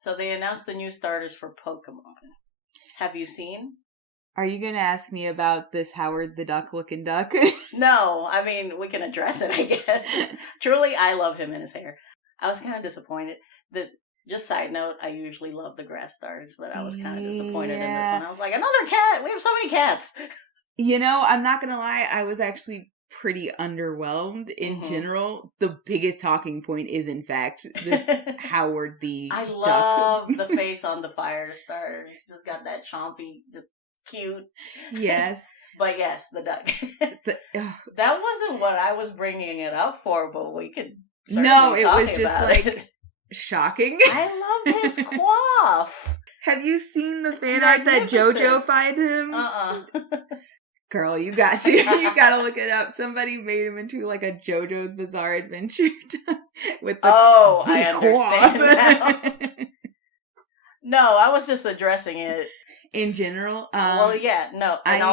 So they announced the new starters for Pokemon. Have you seen? Are you going to ask me about this Howard the Duck looking duck? No, I mean, we can address it, I guess. Truly, I love him and his hair. I was kind of disappointed. Just side note, I usually love the grass starters, but I was kind of disappointed in this one. I was like, another cat! We have so many cats! I'm not going to lie, I was actually pretty underwhelmed in general. The biggest talking point is, in fact, this Howard the I Duck. love the face on the fire starter. He's just got that chompy, just cute. Yes. But yes, the duck. That wasn't what I was bringing it up for, but we could certainly talk was just about it. Shocking. I love his quaff. Have you seen the fan art that JoJo find him? Girl, you got to. You got to look it up. Somebody made him into like a JoJo's Bizarre Adventure with the I understand now. No, I was just addressing it in general. Well, yeah, no, and I'm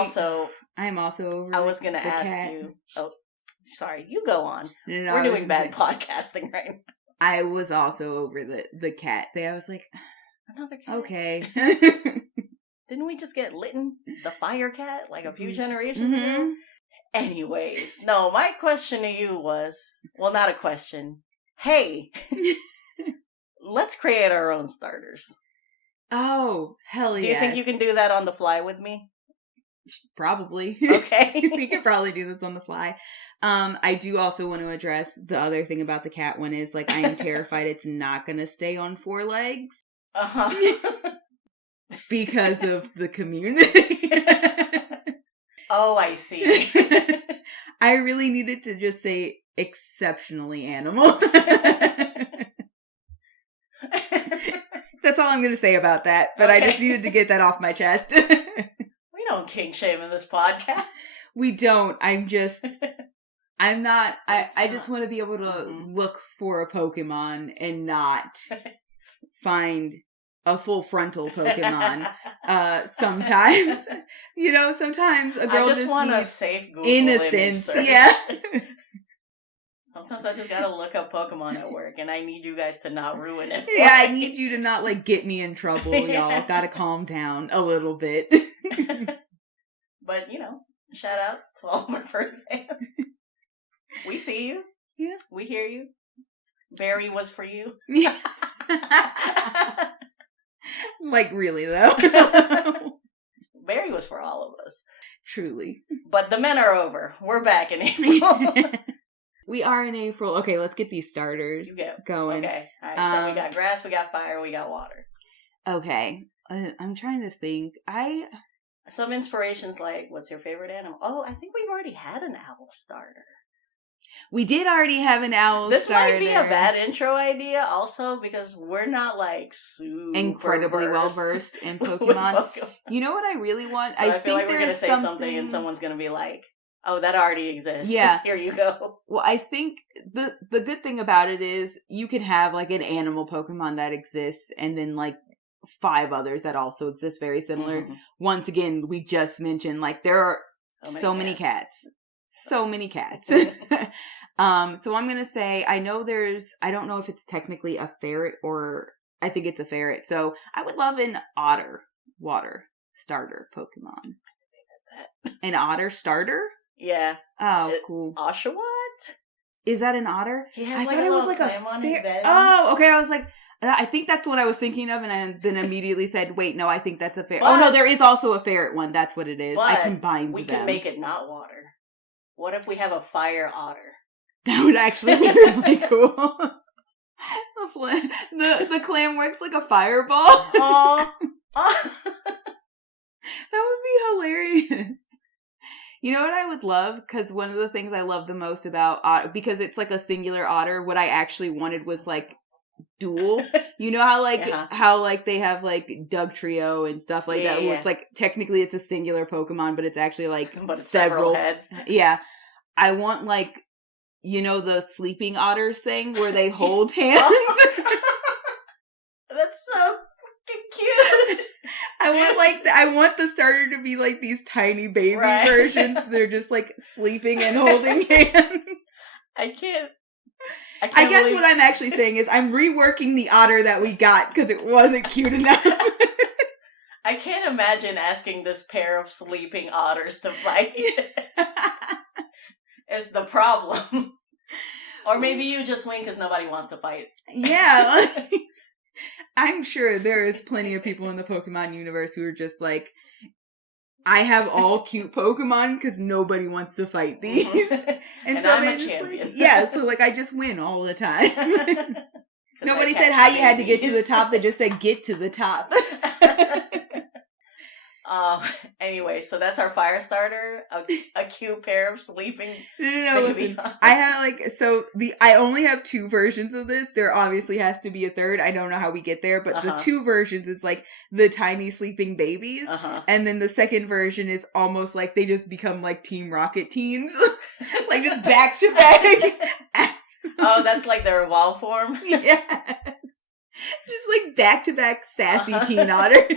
also over. I was going to ask cat. you. Oh, sorry, you go on. No, we're doing bad podcasting right now. I was also over the cat thing. I was like, another cat. Okay. Didn't we just get Litten, the fire cat, like a few generations ago? Anyways, no, my question to you was, well, not a question. Hey, let's create our own starters. Oh, hell yes. Do you think you can do that on the fly with me? Probably. Okay. We could probably do this on the fly. I do also want to address the other thing about the cat one is, like, I am terrified it's not going to stay on 4 legs. Because of the community. Oh, I see. I really needed to just say exceptionally animal. That's all I'm going to say about that. But okay. I just needed to get that off my chest. We don't kink shame in this podcast. We don't. I just want to be able to look for a Pokemon and not find a full frontal Pokemon. Sometimes, sometimes a girl just want a safe Google innocence. Yeah. Sometimes I just gotta look up Pokemon at work, and I need you guys to not ruin it. I need you to not get me in trouble, y'all. Gotta calm down a little bit. But shout out to all of our furry fans. We see you. Yeah. We hear you. Barry was for you. Yeah. Really, though. Barry was for all of us. Truly. But the men are over. We're back in April. We are in April. Okay, let's get these starters going. Okay. All right, so we got grass, we got fire, we got water. Okay. I'm trying to think. Some inspirations like, what's your favorite animal? Oh, I think we've already had an owl starter. We did already have an owl this starter. This might be a bad intro idea also because we're not super incredibly well versed in Pokemon. You know what I really want? So I feel like we're going to say something and someone's going to be like, oh, that already exists. Yeah. Here you go. Well, I think the good thing about it is you can have an animal Pokemon that exists and then 5 others that also exist very similar. Mm-hmm. Once again, we just mentioned there are so many cats. So many cats. So I'm going to say, I don't know if it's technically a ferret or I think it's a ferret. So I would love an otter water starter Pokemon. An otter starter? Yeah. Oh, cool. Oshawott? Is that an otter? He has I thought it was a on his bed. Oh, okay. I was like, I think that's what I was thinking of, and I then immediately said, wait, no, I think that's a ferret. Oh, no, there is also a ferret one. That's what it is. I combined them. We can make it not water. What if we have a fire otter? That would actually be really cool. The clam works like a fireball. That would be hilarious. You know what I would love? Because one of the things I love the most about because it's a singular otter, what I actually wanted was dual. You know how how they have Doug Trio and stuff like that, where it's technically it's a singular Pokemon, but it's actually but several heads. Yeah. I want the sleeping otters thing where they hold hands. That's so fucking cute. I want the starter to be these tiny baby versions. They're just sleeping and holding hands. I can't. I guess what I'm actually saying is I'm reworking the otter that we got because it wasn't cute enough. I can't imagine asking this pair of sleeping otters to fight. It's the problem. Or maybe you just win because nobody wants to fight. Yeah. I'm sure there is plenty of people in the Pokemon universe who are just like, I have all cute Pokemon because nobody wants to fight these. And so I'm a champion. Like, so like I just win all the time. Nobody said how you had to get to the top. They just said get to the top. Anyway, so that's our fire starter. A cute pair of sleeping. No. Listen, I have I only have 2 versions of this. There obviously has to be a third. I don't know how we get there, but the 2 versions is like the tiny sleeping babies, and then the second version is almost like they just become like Team Rocket teens, like just back to back. Oh, that's like their evolved form. Yes, just like back to back sassy teen otters.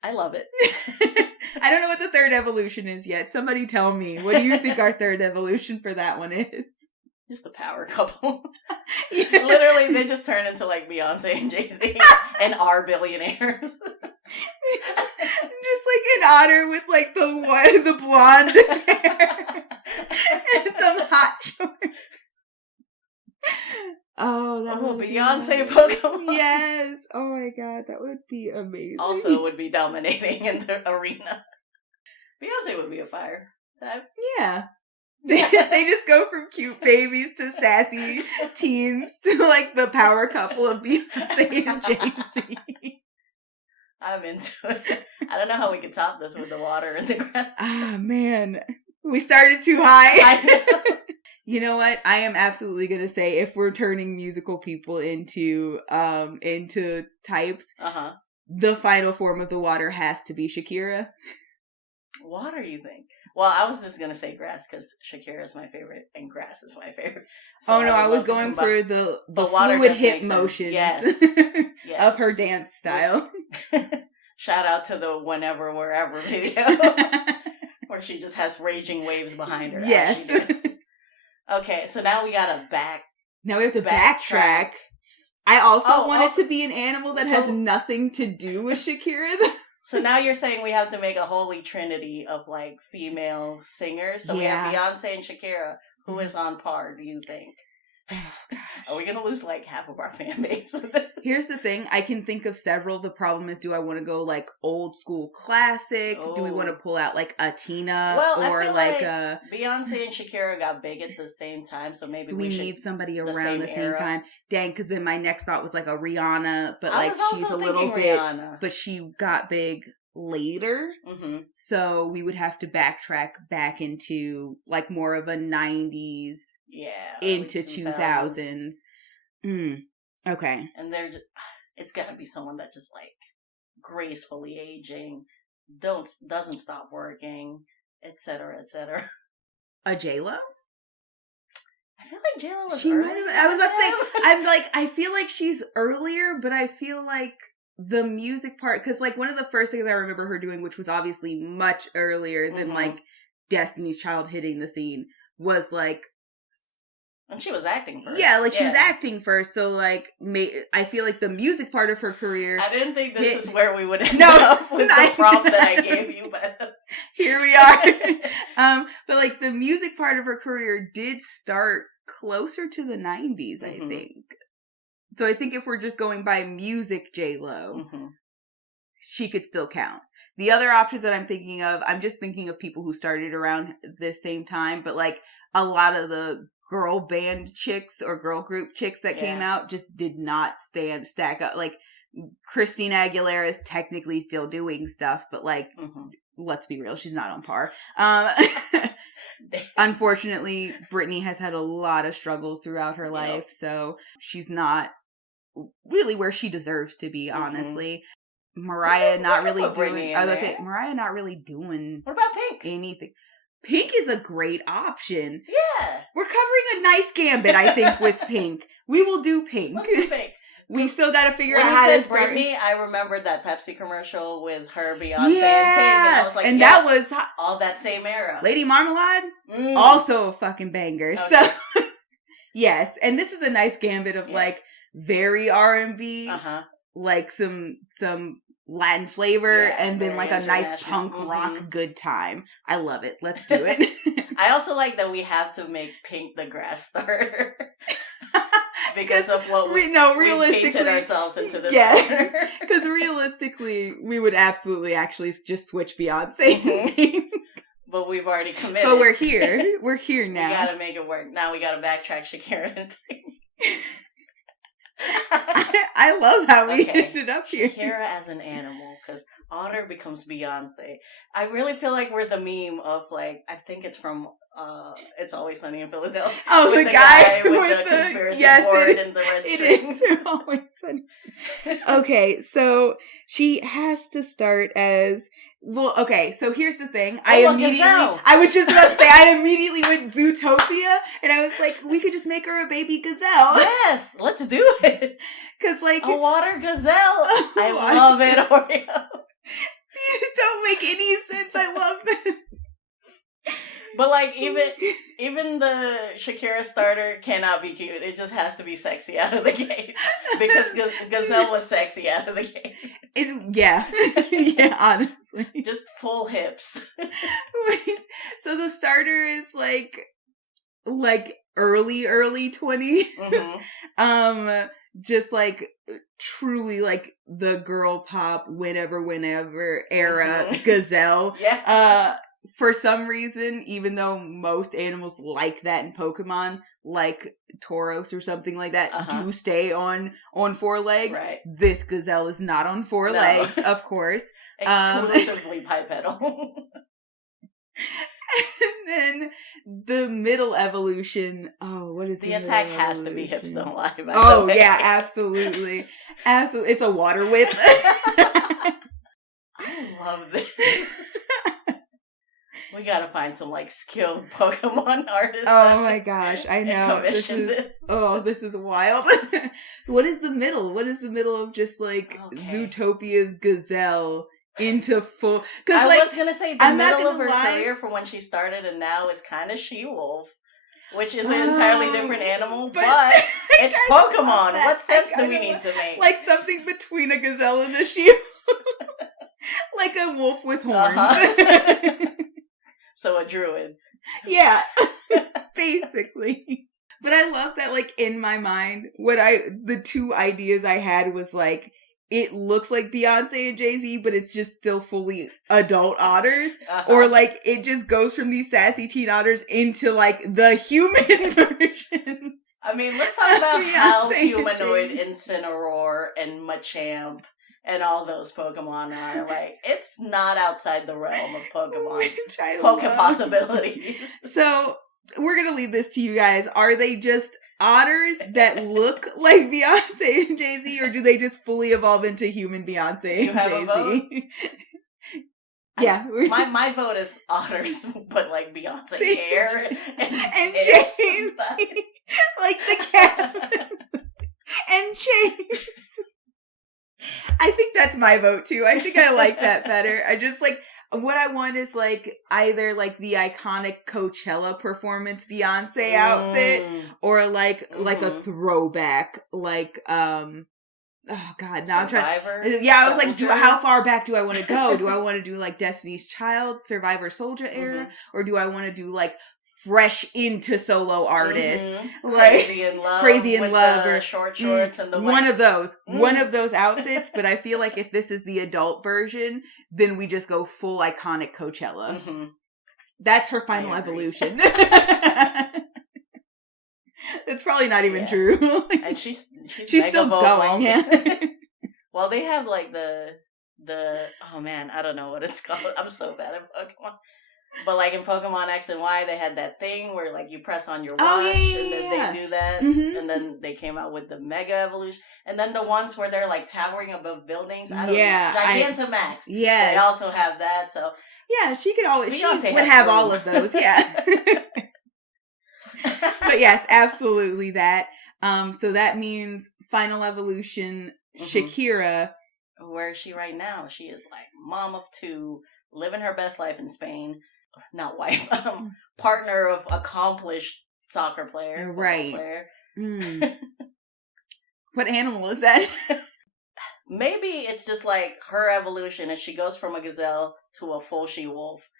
I love it. I don't know what the third evolution is yet. Somebody tell me. What do you think our third evolution for that one is? Just a power couple. Yeah. Literally, they just turn into like Beyonce and Jay-Z and are billionaires. Just like an otter with like the blonde hair and some hot shorts. Oh, that would Beyonce Pokemon. Yes. Oh my god, that would be amazing. Also would be dominating in the arena. Beyonce would be a fire type. Yeah. They just go from cute babies to sassy teens to like the power couple of Beyonce and Jay-Z. I'm into it. I don't know how we could top this with the water and the grass. Ah, man. We started too high. I know. You know what? I am absolutely going to say if we're turning musical people into types, the final form of the water has to be Shakira. Water, you think? Well, I was just going to say grass because Shakira is my favorite and grass is my favorite. So I was going for the fluid hip motions of her dance style. Shout out to the Whenever, Wherever video where she just has raging waves behind her. Yes. As she dances. Okay, so now we gotta Now we have to backtrack. I also want it to be an animal that has nothing to do with Shakira. So now you're saying we have to make a holy trinity of like female singers. So we have Beyonce and Shakira. Who is on par, do you think? Are we going to lose like half of our fan base with this? Here's the thing. I can think of several. The problem is, do I want to go like old school classic? Oh. Do we want to pull out like a Tina? Well, or I feel like Beyonce and Shakira got big at the same time, so maybe we need somebody around the same time. Dang, because then my next thought was like a Rihanna, but like she's a little bit, but she got big later, so we would have to backtrack back into like more of a 90s into 2000s. Okay. And it's gotta be someone that just like gracefully aging, doesn't stop working, etc., etc. A J-Lo? I feel like J-Lo was earlier. I was about to say, I feel like she's earlier, but I feel like the music part, because like one of the first things I remember her doing, which was obviously much earlier than like Destiny's Child hitting the scene, was like, and she was acting first. Yeah, like she was acting first, so like I feel like the music part of her career. I didn't think this is where we would end up with the prompt that I gave you, but here we are. But like the music part of her career did start closer to the 90s, I think. So I think if we're just going by music J-Lo, she could still count. The other options that I'm thinking of, I'm just thinking of people who started around this same time, but like a lot of the girl band chicks or girl group chicks that came out just did not stack up. Like Christina Aguilera is technically still doing stuff, but like, let's be real, she's not on par. Unfortunately, Britney has had a lot of struggles throughout her life, so she's not really where she deserves to be, honestly. Mariah not really doing. I was gonna say Mariah not really doing. What about Pink? Anything. Pink is a great option. Yeah, we're covering a nice gambit, I think, with Pink. We will do Pink. Let's do Pink. We still got to figure out how to start. Britney, I remembered that Pepsi commercial with her, Beyonce, and Pink, and I was like, that was all that same era. Lady Marmalade, also a fucking banger. Okay. So Yes, and this is a nice gambit of like very R&B, like some Latin flavor, and then like a nice punk rock good time. I love it. Let's do it. I also like that we have to make pink the grass starter. Because of what we painted ourselves into this corner. Because realistically, we would absolutely actually just switch Beyonce. But we've already committed. But we're here. We're here now. We gotta make it work. Now we gotta backtrack Shakira. I love how we ended up here. Shakira as an animal, because Otter becomes Beyonce. I really feel like we're the meme of like, I think it's from It's Always Sunny in Philadelphia. Oh, the guy with the conspiracy board and the red strings. It is Always Sunny. Okay, so she has to start as... Well, okay, so here's the thing. I was just about to say, I immediately went Zootopia, and I was like, we could just make her a baby gazelle. Yes, let's do it. Because, like... A water gazelle. I love it, Oreo. These don't make any sense. I love this. But, like, even the Shakira starter cannot be cute. It just has to be sexy out of the gate. Because Gazelle was sexy out of the gate. Yeah, honestly. Just full hips. So the starter is, like early 20s. Just, like, truly, like, the girl pop whenever era Gazelle. Yeah. For some reason, even though most animals like that in Pokemon, like Tauros or something like that, do stay on 4 legs. Right. This gazelle is not on 4 legs, of course. Exclusively bipedal. And then the middle evolution. Oh, what is the attack has to be hips don't lie. Oh, yeah, absolutely. Absolutely. It's a water whip. I love this. We gotta find some, like, skilled Pokemon artists. Oh my gosh, I know. Commission this. Oh, this is wild. What is the middle? What is the middle of just, like, Zootopia's gazelle into full... I was gonna say, the middle of her career from when she started and now is kind of She-Wolf. Which is an entirely different animal, but it's Pokemon. What sense do we need to make? Like something between a gazelle and a She-Wolf. Like a wolf with horns. So a druid. Yeah, basically. But I love that, like, in my mind, the 2 ideas I had was, like, it looks like Beyonce and Jay-Z, but it's just still fully adult otters. Or, like, it just goes from these sassy teen otters into, like, the human versions. I mean, let's talk about how humanoid Incineroar and Machamp and all those Pokemon are. Like, it's not outside the realm of Pokemon. Possibilities. So, we're gonna leave this to you guys. Are they just otters that look like Beyonce and Jay-Z, or do they just fully evolve into human Beyonce and Jay-Z? Yeah. My vote is otters, but like Beyonce hair and Jay-Z. Like the cat. And Chase. I think that's my vote too. I think I like that better. I just like, what I want is like either like the iconic Coachella performance Beyonce outfit or like a throwback like oh god, now Survivor? I'm trying. Yeah, I was like, how far back do I want to go? Do I want to do like Destiny's Child, Survivor Soldier era, or do I want to do like fresh into solo artist, like Crazy in Love, or short shorts and the one of those outfits? But I feel like if this is the adult version, then we just go full iconic Coachella. That's her final evolution. It's probably not even true. And she's still going. Yeah. Well, they have like the oh man, I don't know what it's called. I'm so bad at Pokemon. But like in Pokemon X and Y, they had that thing where like you press on your watch and then they do that. And then they came out with the Mega Evolution. And then the ones where they're like towering above buildings. I don't know. Gigantamax. Yes. They also have that. So yeah, she would have all of those. Yeah. But yes, absolutely that. So that means final evolution, Shakira. Where is she right now? She is like mom of 2, living her best life in Spain. Not wife, partner of accomplished soccer player, right? Player. What animal is that? Maybe it's just like her evolution, and she goes from a gazelle to a full she-wolf.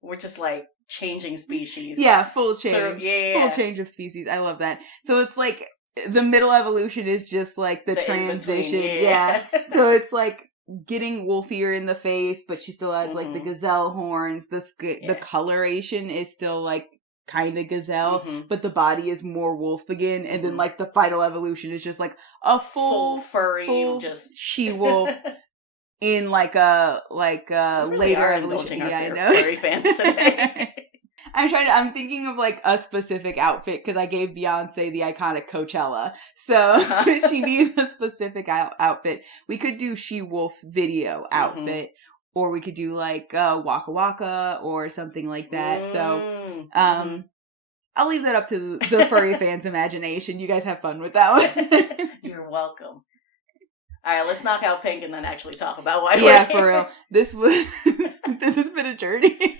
We're just like changing species. Yeah, full change. Full change of species. I love that. So it's like the middle evolution is just like the transition. Yeah. So it's like getting wolfier in the face, but she still has like the gazelle horns. The coloration is still like kind of gazelle, but the body is more wolf again. And then like the final evolution is just like a full furry, just she-wolf in like a really later evolution. Yeah, I know. Furry fans today. I'm thinking of like a specific outfit because I gave Beyonce the iconic Coachella. So she needs a specific outfit. We could do she-wolf video outfit, or we could do like Waka Waka or something like that. So I'll leave that up to the furry fans' imagination. You guys have fun with that one. You're welcome. All right, let's knock out Pink and then actually talk about why. Yeah, for real. This has been a journey.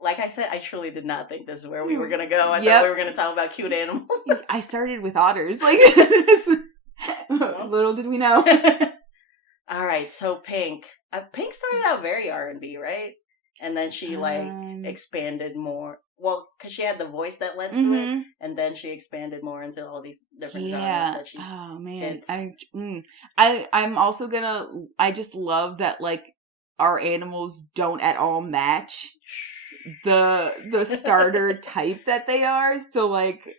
Like I said, I truly did not think this is where we were going to go. I thought we were going to talk about cute animals. I started with otters. Like, little did we know. All right, so Pink. Pink started out very R&B, right? And then she, expanded more. Well, because she had the voice that led to it, and then she expanded more into all these different genres that she... Oh, man. I'm also gonna... I just love that, like, our animals don't at all match the starter type that they are. So, like,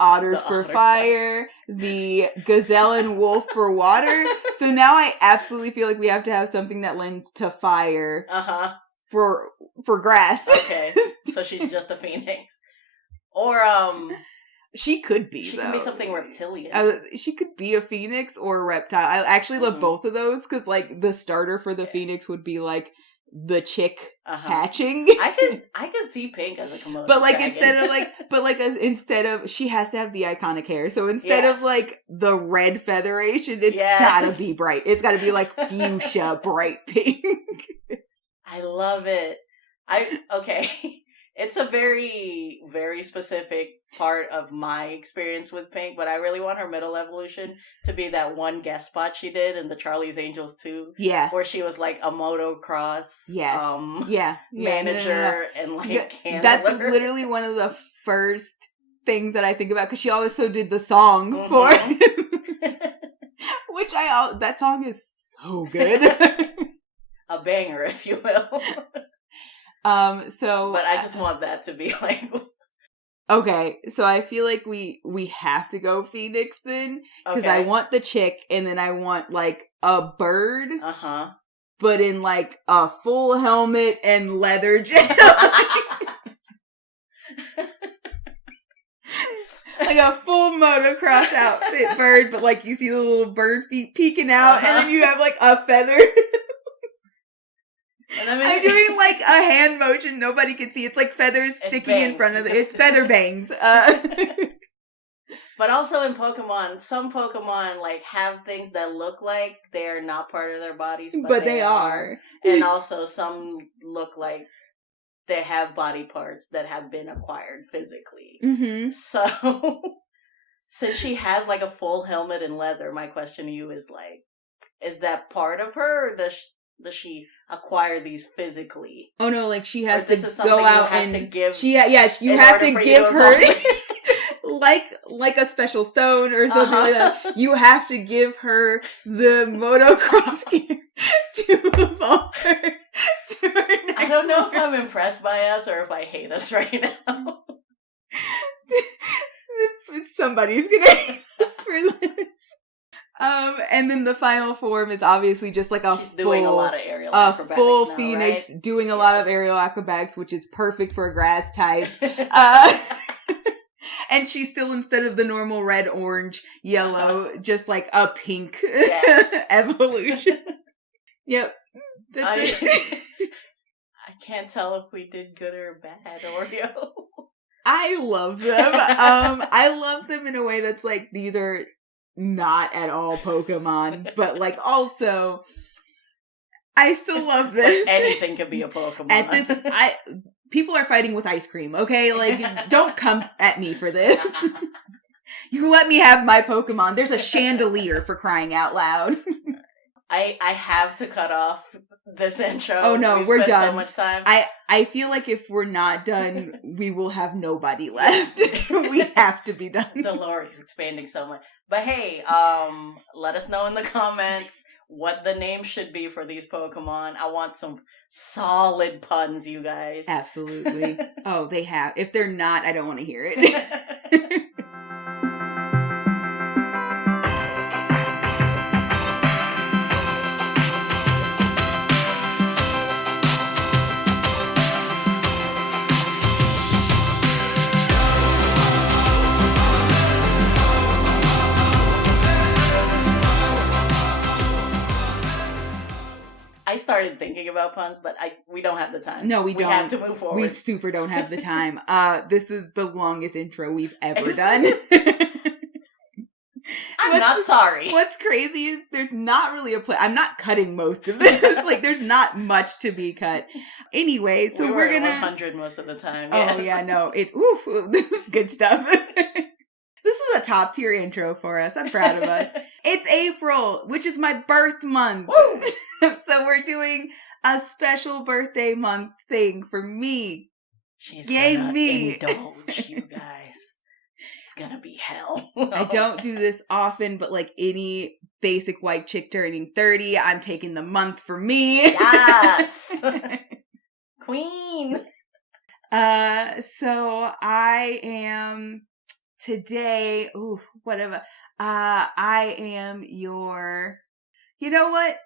otters for fire, the gazelle and wolf for water. So now I absolutely feel like we have to have something that lends to fire for grass. Okay, so she's just a phoenix. Or, she could be, She could be something reptilian. She could be a phoenix or a reptile. I actually love both of those, because, like, the starter for the phoenix would be, like, the chick hatching. I could see Pink as a Komodo but like dragon. instead of she has to have the iconic hair. So instead of like the red featheration, it's gotta be bright. It's gotta be like fuchsia bright pink. I love it. Okay. It's a very, very specific part of my experience with Pink, but I really want her middle evolution to be that one guest spot she did in the Charlie's Angels 2. Yeah. Where she was like a motocross manager and like handler. That's literally one of the first things that I think about, because she also did the song for which that song is so good. A banger, if you will. But I just want that to be like... Okay, so I feel like we have to go Phoenix then, because I want the chick, and then I want like a bird, but in like a full helmet and leather jacket. Like a full motocross outfit bird, but like you see the little bird feet peeking out, and then you have like a feather. I'm doing like a hand motion nobody can see. It's like feathers sticking in front of it. It's feather bangs. But also in Pokemon, some Pokemon like have things that look like they're not part of their bodies, but they are. And also some look like they have body parts that have been acquired physically. So since she has like a full helmet and leather, my question to you is like, is that part of her, or does she acquire these physically? Oh no, like she has to go out and give. You have to give her like a special stone or something like that. You have to give her the motocross gear to evolve her to her next I don't know if I'm impressed by us or if I hate us right now. Somebody's gonna hate us for this. And then the final form is obviously just like She's doing a lot of aerial acrobatics now, full phoenix, right? doing a lot of aerial acrobatics, which is perfect for a grass type. And she's still, instead of the normal red, orange, yellow, just like a pink evolution. Yep. That's it. I can't tell if we did good or bad, Oreo. I love them. I love them in a way that's like, these are not at all Pokemon, but like also I still love this. Anything could be a Pokemon. people are fighting with ice cream, okay? Like, don't come at me for this. You let me have my Pokemon. There's a chandelier, for crying out loud. I have to cut off this intro. Oh no, we're done. So much time. I feel like if we're not done, we will have nobody left. We have to be done. The lore is expanding so much. But hey, let us know in the comments what the name should be for these Pokemon. I want some solid puns, you guys. Absolutely. Oh, they have. If they're not, I don't want to hear it. I started thinking about puns, but we don't have the time. No, we don't. We have to move forward. We super don't have the time. This is the longest intro we've ever done. I'm not sorry. What's crazy is there's not really a plan. I'm not cutting most of this. Like, there's not much to be cut. Anyway, so we're gonna 100 most of the time. Oh yes. yeah, no, it's this is good stuff. This is a top tier intro for us. I'm proud of us. It's April, which is my birth month. Woo! So we're doing a special birthday month thing for me. She's gonna indulge you guys. It's gonna be hell. I don't do this often, but like any basic white chick turning 30, I'm taking the month for me. Yes! Queen! So I am today, I am your, you know what?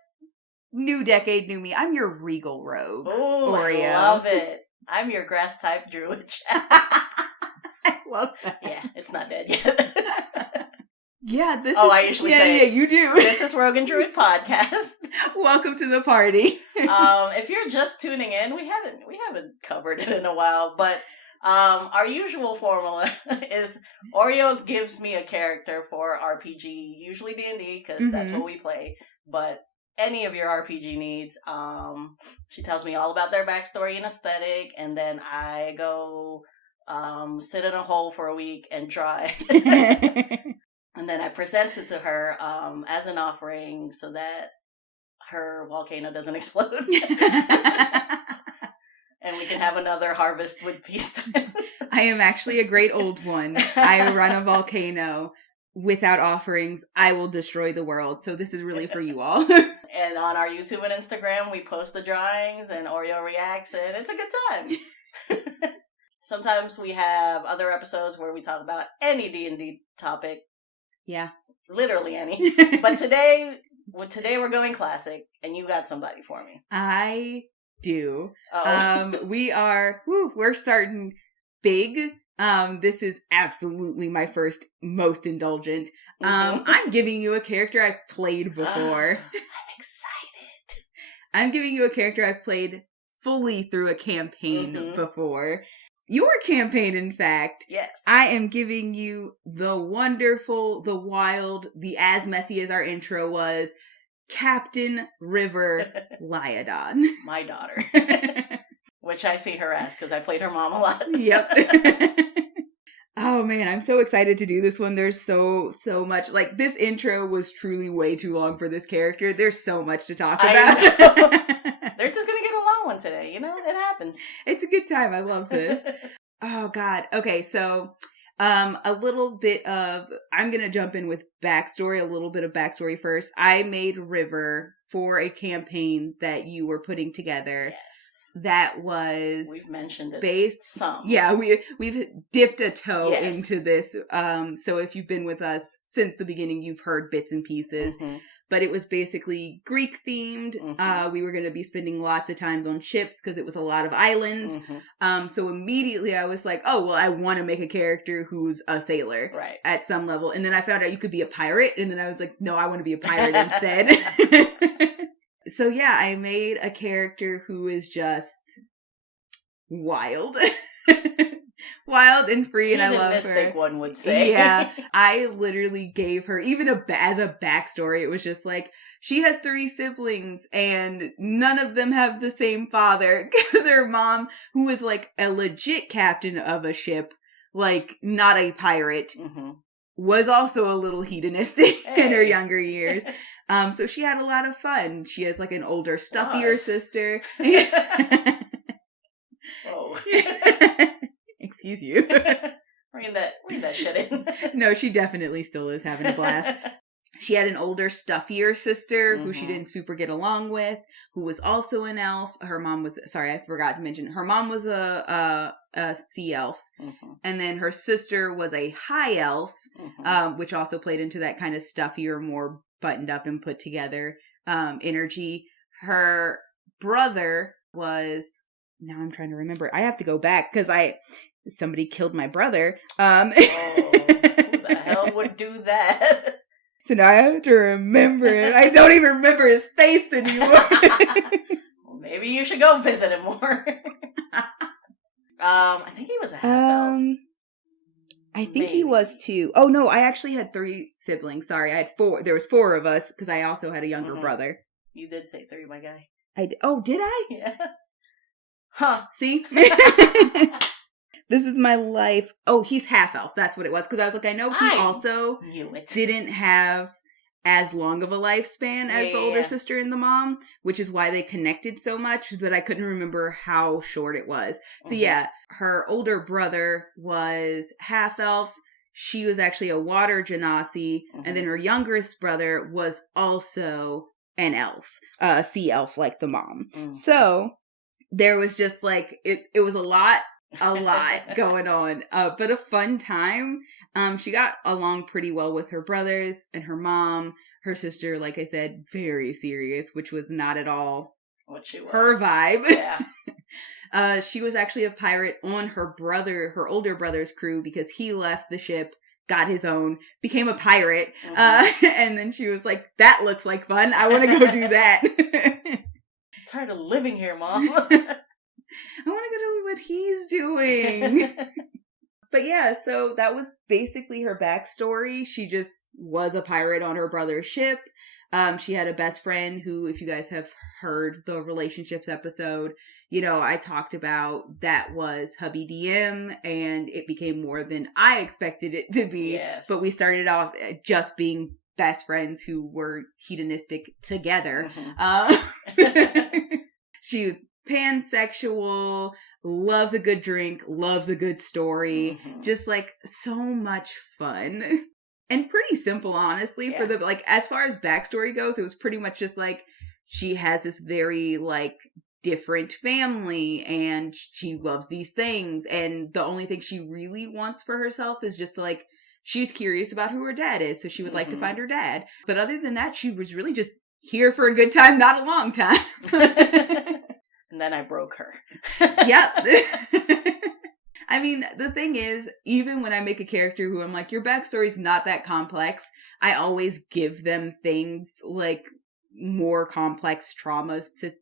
New decade, new me. I'm your regal rogue. Oh, Oreo. I love it. I'm your grass type druid. I love that. Yeah, it's not dead yet. Yeah, I usually say you do. This is Rogan Druid Podcast. Welcome to the party. If you're just tuning in, we haven't covered it in a while, but our usual formula is Oreo gives me a character for RPG, usually D&D, because that's what we play, but any of your RPG needs, she tells me all about their backstory and aesthetic, and then I go sit in a hole for a week and draw it. And then I present it to her as an offering so that her volcano doesn't explode. And we can have another harvest with peacetime. I am actually a great old one. I run a volcano. Without offerings, I will destroy the world. So this is really for you all. And on our YouTube and Instagram, we post the drawings and Oreo reacts, and it's a good time. Sometimes we have other episodes where we talk about any D&D topic. Yeah. Literally any. But today we're going classic, and you got somebody for me. I do. Oh. We're starting big. This is absolutely my first most indulgent. I'm giving you a character I've played before. I'm excited. I'm giving you a character I've played fully through a campaign before. Your campaign, in fact. Yes. I am giving you the wonderful, the wild, the as messy as our intro was, Captain River Liadon. My daughter. Which I see her as, because I played her mom a lot. Yep. Oh man, I'm so excited to do this one. There's so much. Like, this intro was truly way too long for this character. There's so much to talk about. They're just going to get a long one today. You know, it happens. It's a good time. I love this. Oh God. Okay, so a little bit of, I'm going to jump in with backstory, a little bit of backstory first. I made River for a campaign that you were putting together. Yes. That was, we've mentioned it based some. Yeah, we've dipped a toe into this. So if you've been with us since the beginning, you've heard bits and pieces. But it was basically Greek themed. We were going to be spending lots of times on ships because it was a lot of islands. So immediately I was like, oh, well, I want to make a character who's a sailor at some level. And then I found out you could be a pirate. And then I was like, no, I want to be a pirate instead. So yeah, I made a character who is just wild. wild and free, and I love her. Hedonistic, one would say. Yeah, I literally gave her, even as a backstory, it was just like, she has 3 siblings, and none of them have the same father, because her mom, who was like a legit captain of a ship, like not a pirate, was also a little hedonistic in her younger years. So she had a lot of fun. She has like an older, stuffier sister. Whoa. Excuse you. Read that shit in. No, she definitely still is having a blast. She had an older, stuffier sister who she didn't super get along with, who was also an elf. Her mom was, sorry, I forgot to mention, her mom was a sea elf. And then her sister was a high elf, which also played into that kind of stuffier, more buttoned up and put together energy. Her brother was, now I'm trying to remember. I have to go back because somebody killed my brother. Oh, who the hell would do that? So now I have to remember it. I don't even remember his face anymore. Well, maybe you should go visit him more. I think he was a half elf. I think he was too. Oh no, I actually had 3 siblings. Sorry, I had 4. There was 4 of us because I also had a younger brother. You did say 3, my guy. Oh, did I? Yeah. Huh. See? This is my life. Oh, he's half elf. That's what it was. Because I was like, I know he also didn't have as long of a lifespan as the older sister and the mom, which is why they connected so much, but I couldn't remember how short it was. So yeah, her older brother was half elf. She was actually a water Genasi, and then her youngest brother was also an elf, a sea elf like the mom. So there was just like, it was a lot going on, but a fun time. She got along pretty well with her brothers and her mom. Her sister, like I said, very serious, which was not at all what she was. Her vibe. Yeah. She was actually a pirate on her older brother's crew, because he left the ship, got his own, became a pirate, and then she was like, that looks like fun, I want to go do that. Tired of living here, Mom. I want to go do what he's doing. But yeah, so that was basically her backstory. She just was a pirate on her brother's ship. She had a best friend who, if you guys have heard the relationships episode, you know, I talked about that was hubby DM, and it became more than I expected it to be. Yes. But we started off just being best friends who were hedonistic together. She was pansexual, loves a good drink, loves a good story, just like so much fun. And pretty simple, honestly, for the, like, as far as backstory goes, it was pretty much just like, she has this very, like, different family, and she loves these things, and the only thing she really wants for herself is just, like, she's curious about who her dad is, so she would like to find her dad. But other than that, she was really just here for a good time, not a long time. And then I broke her. Yep. I mean, the thing is, even when I make a character who I'm like, your backstory's not that complex, I always give them things like more complex traumas to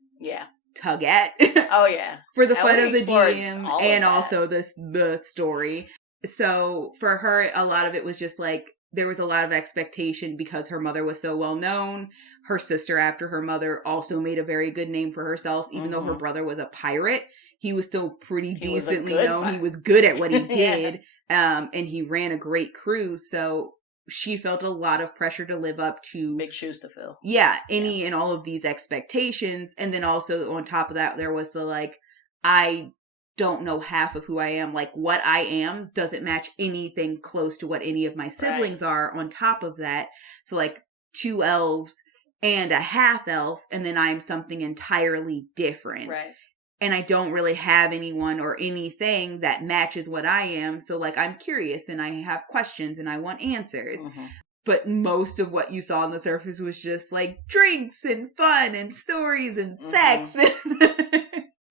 tug at. Oh, yeah. For the fun of the DM and also the story. So for her, a lot of it was just like, there was a lot of expectation because her mother was so well known. Her sister, after her mother, also made a very good name for herself, even though her brother was a pirate. He was still pretty decently known. He was good at what he did. And he ran a great crew. So she felt a lot of pressure to live up to. Big shoes to fill. Yeah. Any and all of these expectations. And then also on top of that, there was the like, I don't know half of who I am. Like, what I am doesn't match anything close to what any of my siblings are on top of that. So like 2 elves and a half elf, and then I'm something entirely different. Right. And I don't really have anyone or anything that matches what I am. So, like, I'm curious and I have questions and I want answers. But most of what you saw on the surface was just, like, drinks and fun and stories and sex.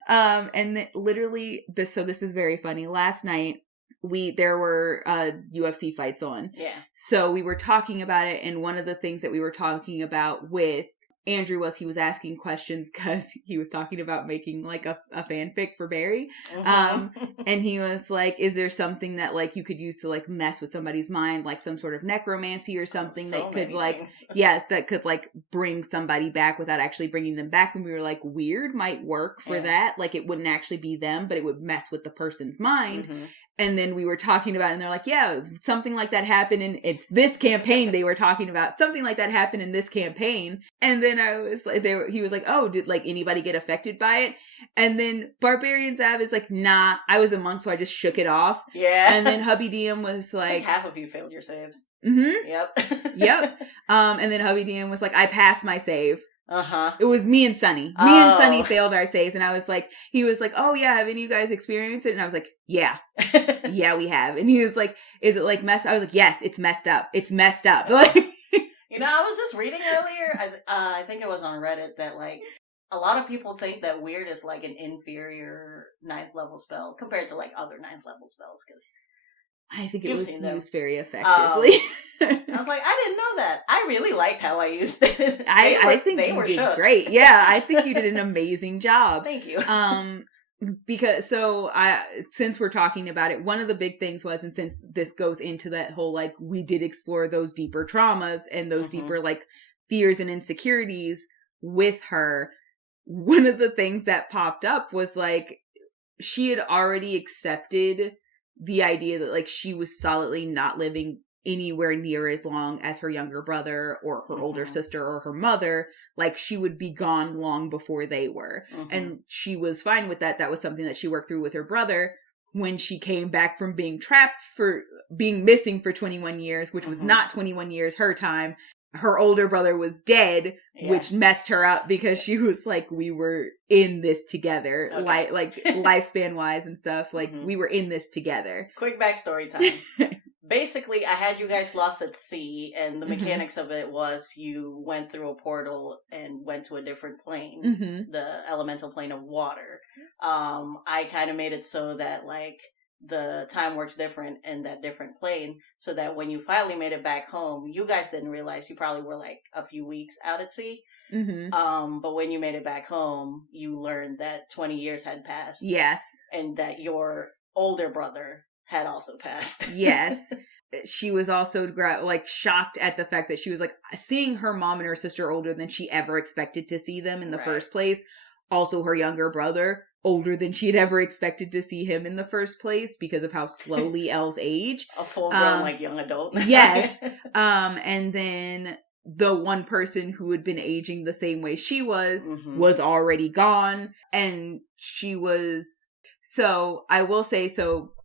And literally, this is very funny. Last night, there were UFC fights on. Yeah. So we were talking about it, and one of the things that we were talking about with Andrew he was asking questions because he was talking about making like a fanfic for Barry. And he was like, is there something that like you could use to like mess with somebody's mind, like some sort of necromancy or something that could like, that could like bring somebody back without actually bringing them back? And we were like, weird, might work for that. Like it wouldn't actually be them, but it would mess with the person's mind. And then we were talking about it, and they're like, yeah, something like that happened it's this campaign they were talking about. Something like that happened in this campaign. And then I was like, he was like, oh, did like anybody get affected by it? And then Barbarian Zab is like, nah, I was a monk, so I just shook it off. Yeah. And then Hubby DM was like, half of you failed your saves. Yep. Yep. And then Hubby DM was like, I passed my save. It was me and Sunny. Me and Sunny failed our saves, and I was like, he was like, oh yeah, have any of you guys experienced it? And I was like, yeah. Yeah, we have. And he was like, is it like messed up? I was like, yes, it's messed up. It's messed up. Like, you know, I was just reading earlier, I think it was on Reddit, that like a lot of people think that weird is like an inferior 9th level spell compared to like other 9th level spells, because I think it was used very effectively. I was like, I didn't know that. I really liked how I used it. I think you did great. Yeah, I think you did an amazing job. Thank you. Because since we're talking about it, one of the big things was, and since this goes into that whole like we did explore those deeper traumas and those deeper like fears and insecurities with her, one of the things that popped up was like she had already accepted the idea that like she was solidly not living anywhere near as long as her younger brother or her older sister or her mother. Like she would be gone long before they were. And she was fine with that. That was something that she worked through with her brother when she came back from being trapped for being missing for 21 years, which was not 21 years her time. Her older brother was dead, which messed her up because she was like, we were in this together, like lifespan wise and stuff. Like we were in this together. Quick backstory time. Basically, I had you guys lost at sea, and the mechanics of it was you went through a portal and went to a different plane, the elemental plane of water. I kind of made it so that like the time works different in that different plane, so that when you finally made it back home, you guys didn't realize you probably were like a few weeks out at sea. But when you made it back home, you learned that 20 years had passed. Yes. And that your older brother had also passed. Yes. She was also like shocked at the fact that she was like seeing her mom and her sister older than she ever expected to see them in the first place. Also her younger brother older than she'd ever expected to see him in the first place because of how slowly elves age. A full-grown like young adult. Yes. And then the one person who had been aging the same way she was already gone. And she was, so I will say,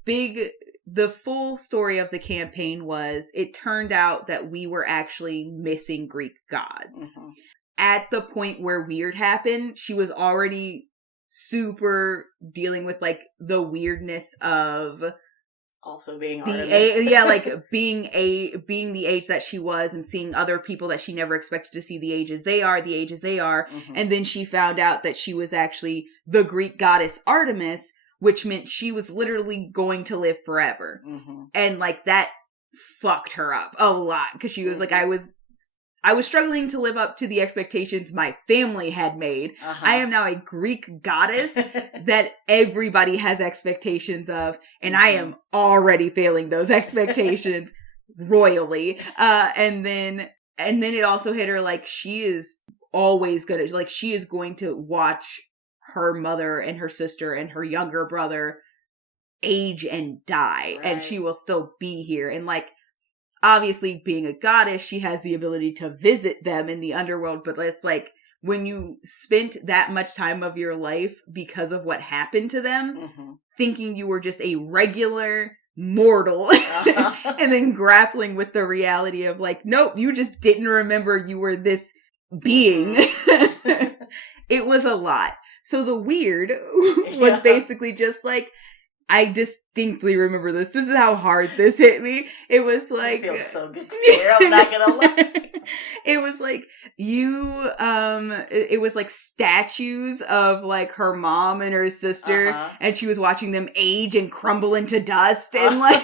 the full story of the campaign was it turned out that we were actually missing Greek gods. At the point where weird happened, she was already super dealing with like the weirdness of also being like being the age that she was and seeing other people that she never expected to see the ages they are. And then she found out that she was actually the Greek goddess Artemis, which meant she was literally going to live forever. And like that fucked her up a lot because she was like, I was struggling to live up to the expectations my family had made. I am now a Greek goddess that everybody has expectations of, and I am already failing those expectations royally. And then it also hit her like she is always she is going to watch her mother and her sister and her younger brother age and die, and she will still be here. And like, obviously being a goddess, she has the ability to visit them in the underworld, but it's like when you spent that much time of your life because of what happened to them, thinking you were just a regular mortal, and then grappling with the reality of like, nope, you just didn't remember you were this being. It was a lot. So the weird was basically just like, I distinctly remember this. This is how hard this hit me. It was like, it feels so good to hear. I'm not gonna lie. It was like it was like statues of like her mom and her sister, and she was watching them age and crumble into dust, and like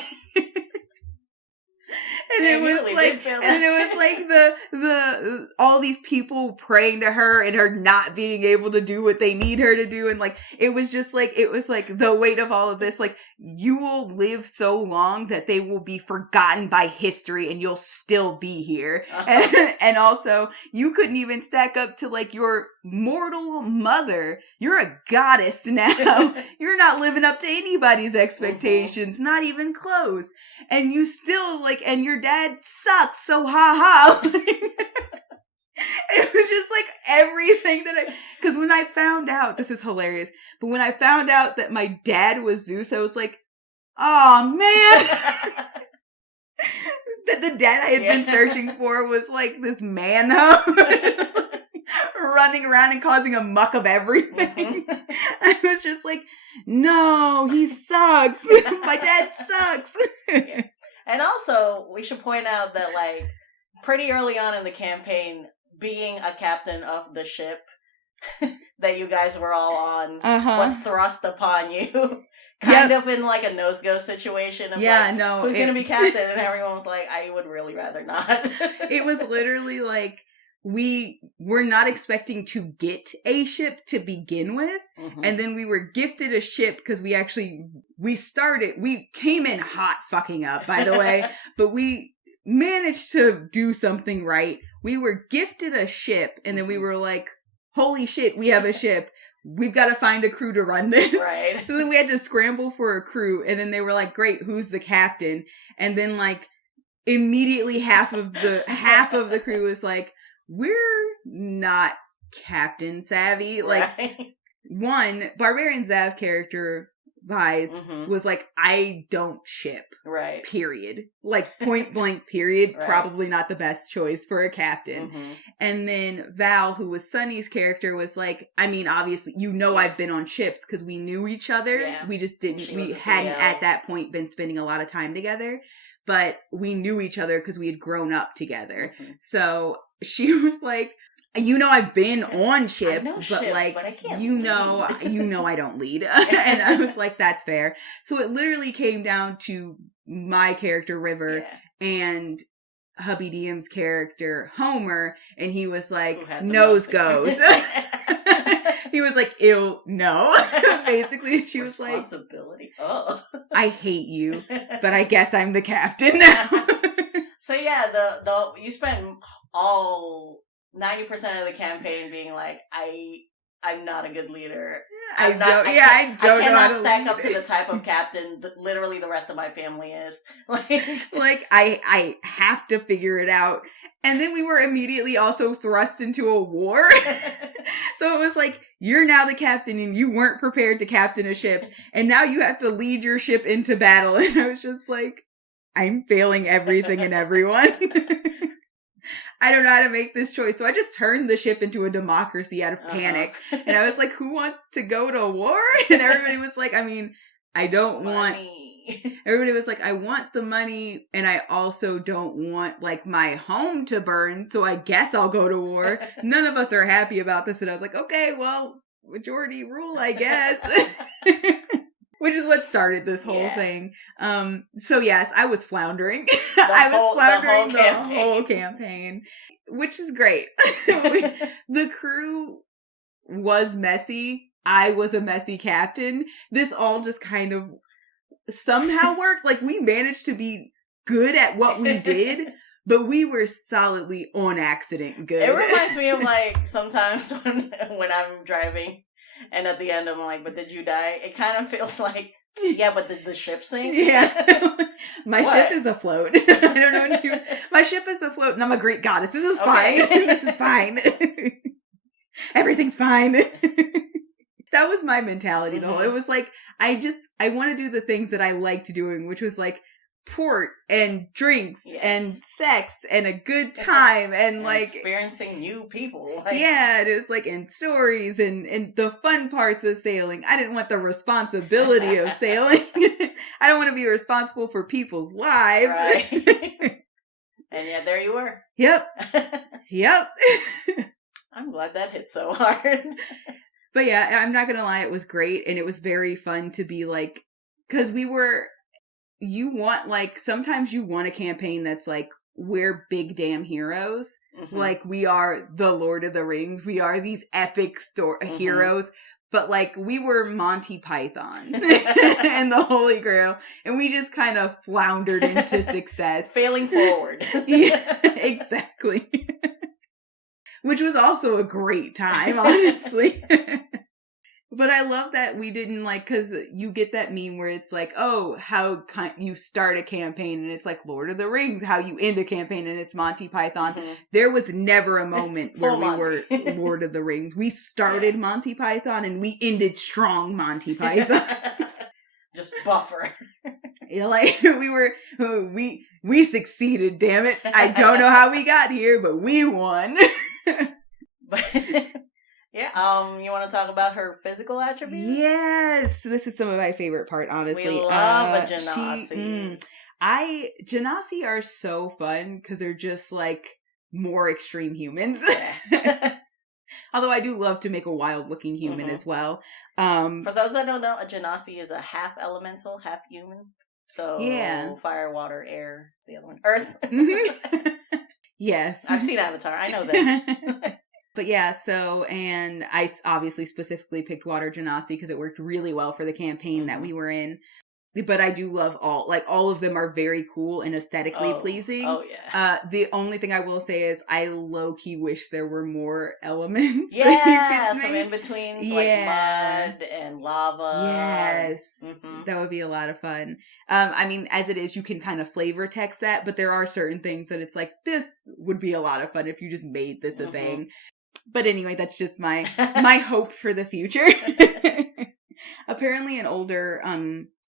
And it was really like, and it was like the all these people praying to her and her not being able to do what they need her to do. And like, it was just like, it was like the weight of all of this. Like, you will live so long that they will be forgotten by history and you'll still be here. And also, you couldn't even stack up to like your mortal mother. You're a goddess now. You're not living up to anybody's expectations, not even close. And you still like, and your dad sucks, so ha. It was just like everything that because when I found out, this is hilarious, but when I found out that my dad was Zeus, I was like, oh man. That the dad I had been searching for was like this man running around and causing a muck of everything. I was just like, no, he sucks. My dad sucks. Yeah. And also, we should point out that, like, pretty early on in the campaign, being a captain of the ship that you guys were all on was thrust upon you. Kind of in, like, a nose-go situation of, who's going to be captain? And everyone was like, I would really rather not. It was literally, like, we were not expecting to get a ship to begin with. And then we were gifted a ship because we came in hot fucking up, by the way, but we managed to do something right. We were gifted a ship and then we were like, holy shit, we have a ship. We've got to find a crew to run this. Right. So then we had to scramble for a crew and then they were like, great, who's the captain? And then like immediately half of the crew was like, we're not captain savvy. Like, one, Barbarian Zav character, Vise, was like, I don't ship. Right. Period. Like, point blank, period. Right. Probably not the best choice for a captain. And then Val, who was Sunny's character, was like, I mean, obviously, I've been on ships because we knew each other. Yeah. We just hadn't at that point been spending a lot of time together. But we knew each other because we had grown up together. So she was like, I've been on ships, but I can't lead. I don't lead. And I was like, that's fair. So it literally came down to my character, River, and Hubby DM's character, Homer, and he was like, nose goes. He was like, ew, no. Basically, she was like, responsibility. Oh. I hate you, but I guess I'm the captain now. So yeah, you spent all 90% of the campaign being like, I'm not a good leader. I cannot stack up to the type of captain that literally the rest of my family is. Like I have to figure it out. And then we were immediately also thrust into a war. So it was like, you're now the captain and you weren't prepared to captain a ship. And now you have to lead your ship into battle. And I was just like, I'm failing everything and everyone. I don't know how to make this choice. So I just turned the ship into a democracy out of panic. And I was like, who wants to go to war? And everybody was like, I mean, I don't want... Everybody was like, I want the money and I also don't want like my home to burn. So I guess I'll go to war. None of us are happy about this. And I was like, okay, well, majority rule, I guess. Which is what started this whole thing. So yes, I was floundering. I was floundering the whole campaign, which is great. The crew was messy. I was a messy captain. This all just kind of somehow worked. Like, we managed to be good at what we did, but we were solidly on accident good. It reminds me of like sometimes when I'm driving and at the end I'm like, but did you die? It kind of feels like, yeah, but did the ship sink? Yeah. My ship is afloat. I don't know what you... My ship is afloat and I'm a Greek goddess. This is fine. This is fine. Everything's fine. That was my mentality though. It was like, I want to do the things that I liked doing, which was like port and drinks and sex and a good time and like experiencing new people. Yeah, it was like in stories and the fun parts of sailing. I didn't want the responsibility of sailing. I don't want to be responsible for people's lives. Right. And yeah, there you were. Yep. I'm glad that hit so hard. But yeah, I'm not going to lie, it was great. And it was very fun to be like, because we were you want, like, sometimes you want a campaign that's like, we're big damn heroes. Mm-hmm. Like, we are the Lord of the Rings. We are these epic heroes. But, like, we were Monty Python and the Holy Grail. And we just kind of floundered into success. Failing forward. Yeah, exactly. Which was also a great time, honestly. But I love that we didn't, like, because you get that meme where it's like, oh, how you start a campaign and it's like Lord of the Rings, how you end a campaign and it's Monty Python. Mm-hmm. There was never a moment where we were Lord of the Rings. We started Monty Python and we ended strong Monty Python. Just buffer. Like, we succeeded, damn it. I don't know how we got here, but we won. Yeah, you want to talk about her physical attributes? Yes, this is some of my favorite part, honestly. We love a Genasi. Genasi are so fun because they're just like more extreme humans. Although I do love to make a wild-looking human as well. For those that don't know, a Genasi is a half elemental, half human. So fire, water, air. It's the other one. Earth. Yes, I've seen Avatar. I know that. But yeah, so, and I obviously specifically picked Water Genasi because it worked really well for the campaign that we were in. But I do love all of them are very cool and aesthetically pleasing. Oh, yeah. The only thing I will say is I low-key wish there were more elements. Yeah, some in-betweens, like mud and lava. Yes, that would be a lot of fun. I mean, as it is, you can kind of flavor text that, but there are certain things that it's like, this would be a lot of fun if you just made this a thing. But anyway, that's just my hope for the future. Apparently in older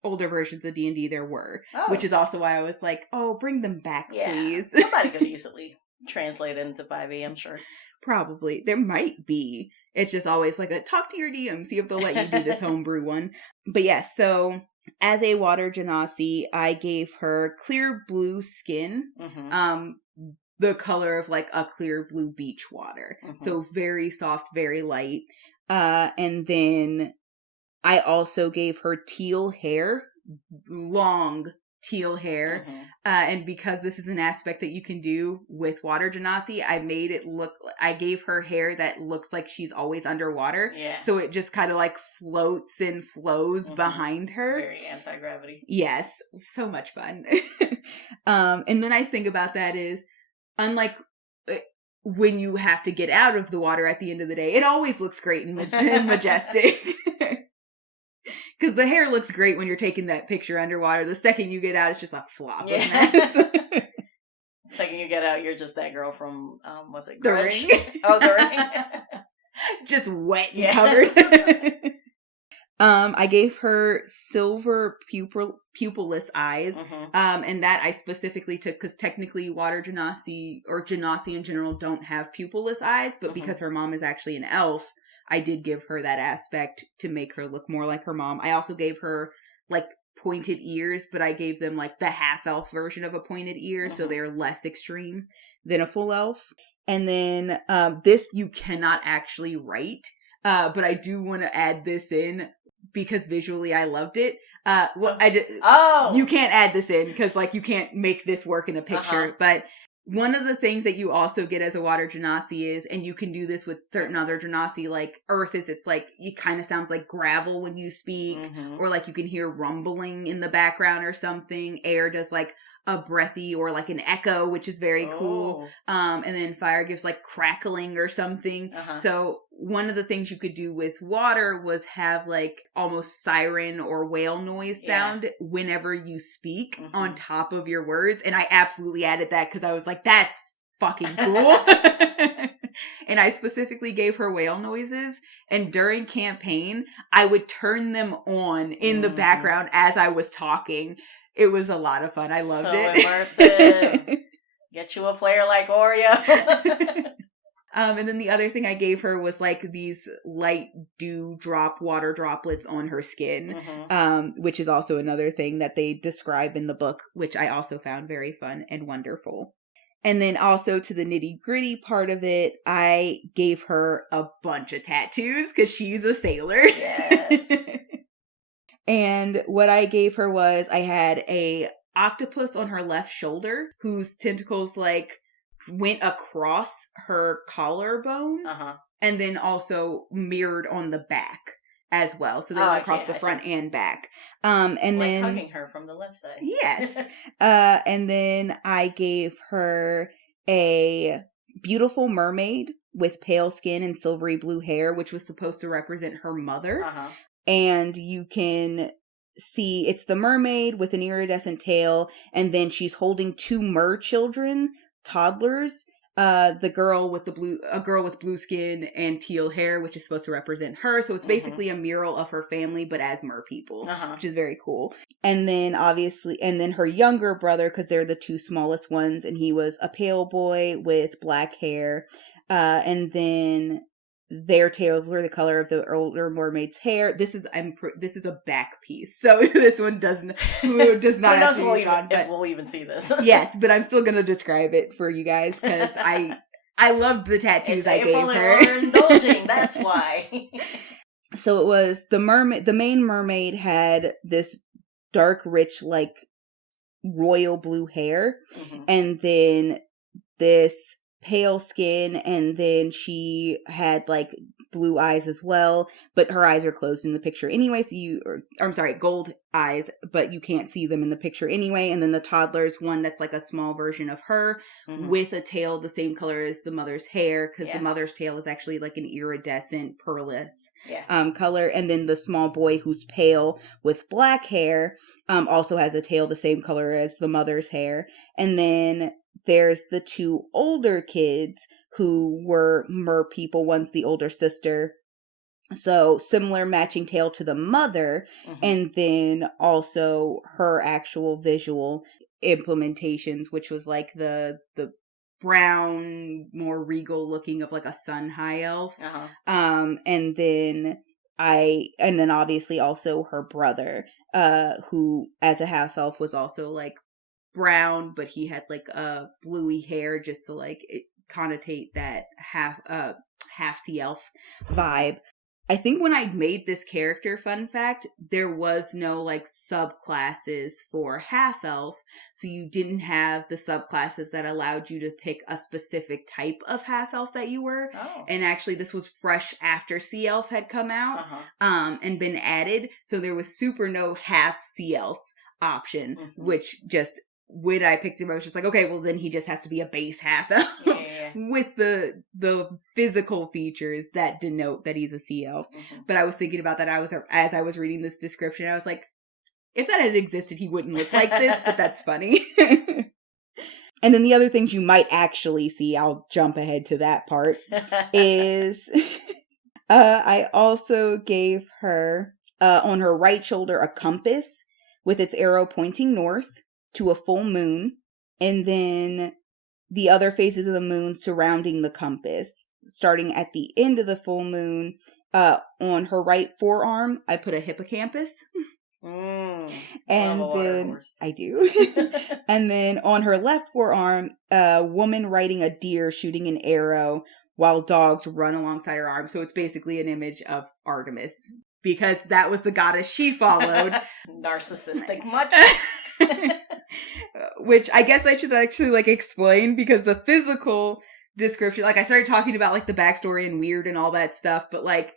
versions of D&D there were, which is also why I was like, oh, bring them back, please. Somebody could easily translate it into 5e, I'm sure. Probably. There might be. It's just always like talk to your DM, see if they'll let you do this homebrew one. But yeah, so as a Water Genasi, I gave her clear blue skin. The color of like a clear blue beach water. So very soft, very light. And then I also gave her teal hair, long teal hair. And because this is an aspect that you can do with Water Genasi, I gave her hair that looks like she's always underwater. Yeah. So it just kind of like floats and flows behind her. Very anti-gravity. Yes. So much fun. And the nice thing about that is, unlike when you have to get out of the water at the end of the day, it always looks great and majestic. Because the hair looks great when you're taking that picture underwater. The second you get out, it's just a flop. Yeah. The second you get out, you're just that girl from, was it The Ring? Oh, The Ring. Just wet and covered. I gave her silver pupilless eyes. And that I specifically took because technically Water Genasi or Genasi in general don't have pupilless eyes, but because her mom is actually an elf, I did give her that aspect to make her look more like her mom. I also gave her like pointed ears, but I gave them like the half elf version of a pointed ear, so they're less extreme than a full elf. And then this you cannot actually write, but I do want to add this in because visually I loved it. You can't add this in because like you can't make this work in a picture, but one of the things that you also get as a Water Genasi is, and you can do this with certain other Genasi, like Earth is, it's like, it kind of sounds like gravel when you speak, or like you can hear rumbling in the background or something. Air does like a breathy or like an echo, which is very cool. And then fire gives like crackling or something. So one of the things you could do with water was have like almost siren or whale noise sound whenever you speak on top of your words. And I absolutely added that because I was like, that's fucking cool. And I specifically gave her whale noises. And during campaign, I would turn them on in the background as I was talking. It was a lot of fun. I loved it. So immersive. Get you a player like Oreo. And then the other thing I gave her was like these light dew drop water droplets on her skin, which is also another thing that they describe in the book, which I also found very fun and wonderful. And then also to the nitty gritty part of it, I gave her a bunch of tattoos because she's a sailor. Yes. And what I gave her was I had a octopus on her left shoulder whose tentacles like went across her collarbone and then also mirrored on the back as well. So they went across the front and back. And like then hugging her from the left side. Yes. And then I gave her a beautiful mermaid with pale skin and silvery blue hair, which was supposed to represent her mother. And you can see it's the mermaid with an iridescent tail, and then she's holding two mer children, toddlers. The girl with blue skin and teal hair, which is supposed to represent her. So it's basically a mural of her family, but as mer people, which is very cool. And then her younger brother, because they're the two smallest ones, and he was a pale boy with black hair. And then their tails were the color of the older mermaid's hair. This is a back piece, so this one does not. We'll even see this. Yes, but I'm still gonna describe it for you guys because I loved the tattoos I gave her. We're indulging. That's why. So it was the mermaid. The main mermaid had this dark, rich, like royal blue hair, and then this pale skin, and then she had like blue eyes as well, but her eyes are closed in the picture anyway, gold eyes, but you can't see them in the picture anyway. And then the toddler's one that's like a small version of her with a tail the same color as the mother's hair, because the mother's tail is actually like an iridescent pearlescent color. And then the small boy who's pale with black hair also has a tail the same color as the mother's hair. And then there's the two older kids who were mer people. One's the older sister, so similar matching tail to the mother, and then also her actual visual implementations, which was like the brown, more regal looking of like a sun high elf, and then obviously also her brother, who as a half elf was also like brown, but he had like a bluey hair just to like connotate that half sea elf vibe. I think when I made this character, fun fact, there was no like subclasses for half elf, so you didn't have the subclasses that allowed you to pick a specific type of half elf that you were. And actually this was fresh after sea elf had come out and been added, so there was no half sea elf option, which just when I picked him, I was just like, okay, well then he just has to be a base half elf with the physical features that denote that he's a sea elf. But I was thinking about that as I was reading this description, I was like, if that had existed, he wouldn't look like this, but that's funny. And then the other things you might actually see, I'll jump ahead to that part, is I also gave her on her right shoulder a compass with its arrow pointing north to a full moon, and then the other phases of the moon surrounding the compass. Starting at the end of the full moon, on her right forearm, I put a hippocampus. And then I do. And then on her left forearm, a woman riding a deer shooting an arrow while dogs run alongside her arm. So it's basically an image of Artemis, because that was the goddess she followed. Narcissistic much? Which I guess I should actually like explain, because the physical description, like I started talking about like the backstory and weird and all that stuff, but like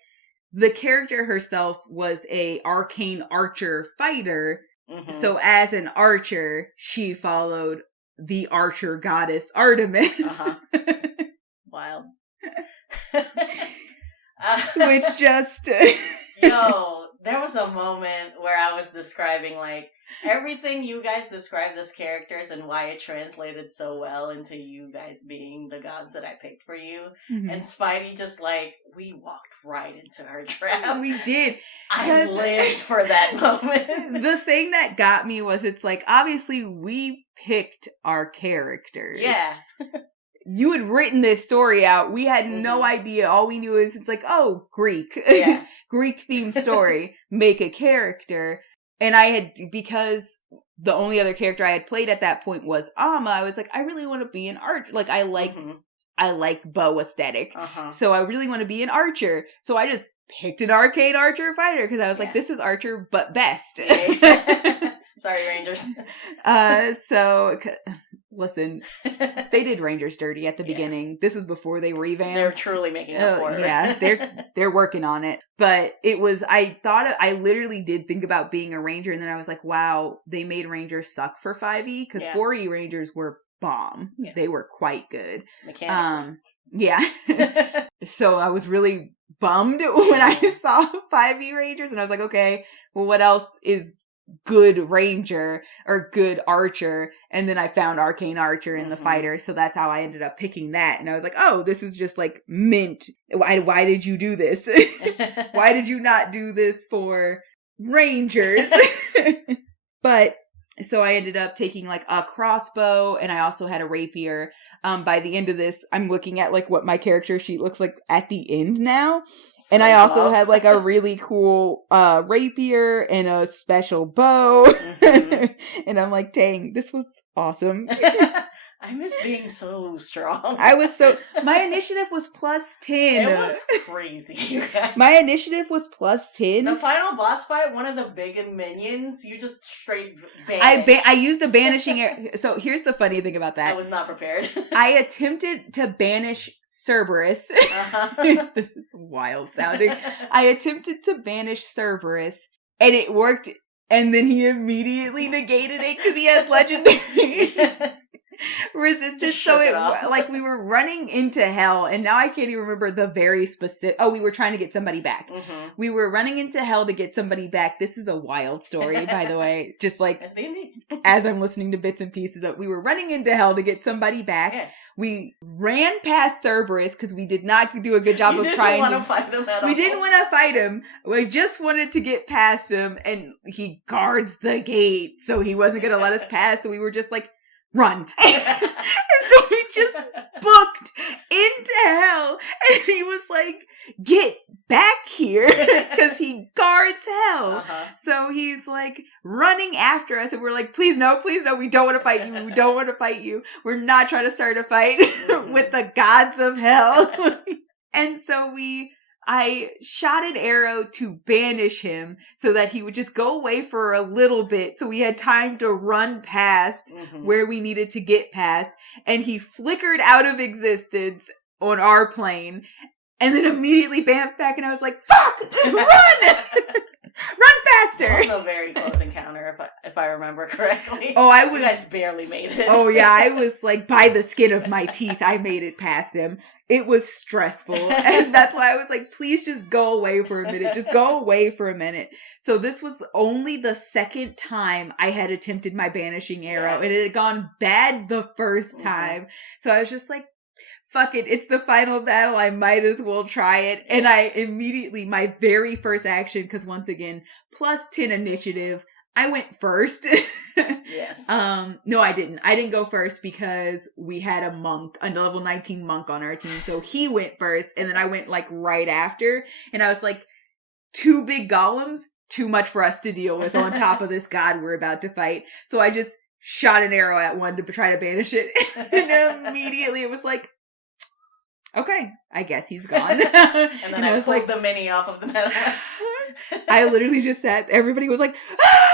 the character herself was a arcane archer fighter. So as an archer, she followed the archer goddess Artemis. Wild. Which just Yo, there was a moment where I was describing like everything you guys described as characters and why it translated so well into you guys being the gods that I picked for you. And Spidey just like, we walked right into her trap. We did. I lived for that moment. The thing that got me was, it's like, obviously we picked our characters. Yeah. You had written this story out. We had no idea. All we knew is it's like, oh, Greek. Yeah. Greek themed story. Make a character. And I had, because the only other character I had played at that point was Amma, I was like, I really want to be an archer. Like, I like bow aesthetic. So I really want to be an archer. So I just picked an arcane archer fighter because I was like, this is archer, but best. Sorry, Rangers. So listen, they did Rangers dirty at the beginning. This was before they revamped. They're truly making up for it. Yeah, they're working on it. But it was, I literally did think about being a ranger, and then I was like, wow, they made Rangers suck for 5e, because 4e Rangers were bomb. Yes. They were quite good. Mechanical. Yeah. So I was really bummed when I saw 5e Rangers, and I was like, okay, well, what else is good ranger or good archer? And then I found arcane archer in the fighter, so that's how I ended up picking that. And I was like, oh, this is just like mint. Why did you do this? Why did you not do this for rangers? But so I ended up taking like a crossbow, and I also had a rapier. By the end of this, I'm looking at like what my character sheet looks like at the end now. So and I also had like a really cool rapier and a special bow. And I'm like, dang, this was awesome. I miss being so strong. My initiative was plus 10. It was crazy, you guys. My initiative was plus 10. The final boss fight, one of the big minions, you just straight banished. I used a banishing So here's the funny thing about that. I was not prepared. I attempted to banish Cerberus. This is wild sounding. I attempted to banish Cerberus, and it worked, and then he immediately negated it because he had legendary resistance. So like we were running into hell, and now I can't even remember the very specific. Oh, we were trying to get somebody back. We were running into hell to get somebody back. This is a wild story, by the way. Just like as I'm listening to bits and pieces of, we were running into hell to get somebody back. Yeah. We ran past Cerberus because we did not do a good job of trying to fight him at all. We didn't want to fight him. We just wanted to get past him, and he guards the gate, so he wasn't going to let us pass. So we were just like, run. And so we just booked into hell, and he was like, get back here, because he guards hell. So he's like running after us, and we're like, please no, we don't want to fight you. We don't want to fight you. We're not trying to start a fight with the gods of hell. And so I shot an arrow to banish him so that he would just go away for a little bit, so we had time to run past where we needed to get past, and he flickered out of existence on our plane, and then immediately bamfed back, and I was like, fuck! Run! Run faster! Also a very close encounter, if I remember correctly. Oh, You guys barely made it. Oh yeah, I was like, by the skin of my teeth, I made it past him. It was stressful. And that's why I was like, please just go away for a minute. Just go away for a minute. So this was only the second time I had attempted my banishing arrow. And it had gone bad the first time. So I was just like, fuck it. It's the final battle. I might as well try it. And I immediately, my very first action, because once again, plus 10 initiative, I went first. Yes. No, I didn't. I didn't go first because we had a monk, a level 19 monk on our team. So he went first, and then I went like right after. And I was like, 2 big golems, too much for us to deal with on top of this god we're about to fight. So I just shot an arrow at one to try to banish it. And immediately it was like, okay, I guess he's gone. And then I was like, the mini off of the meta. I literally just sat, everybody was like, ah!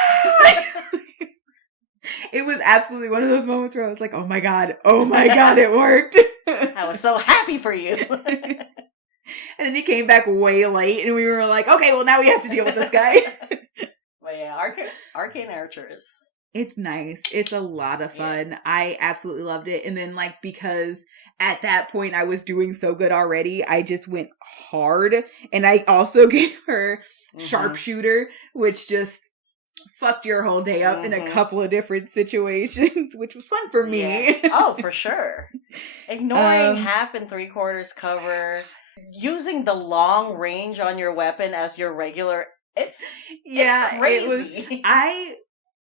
It was absolutely one of those moments where I was like, oh my god, it worked. I was so happy for you. And then he came back way late, and we were like, okay, well now we have to deal with this guy. But yeah, Arcane Archers. It's nice. It's a lot of fun. Yeah. I absolutely loved it. And then like, because at that point I was doing so good already, I just went hard. And I also gave her sharpshooter, which just fucked your whole day up in a couple of different situations, which was fun for me. Yeah. Oh, for sure. Ignoring 1/2 and 3/4 cover, using the long range on your weapon as your regular, it's crazy. I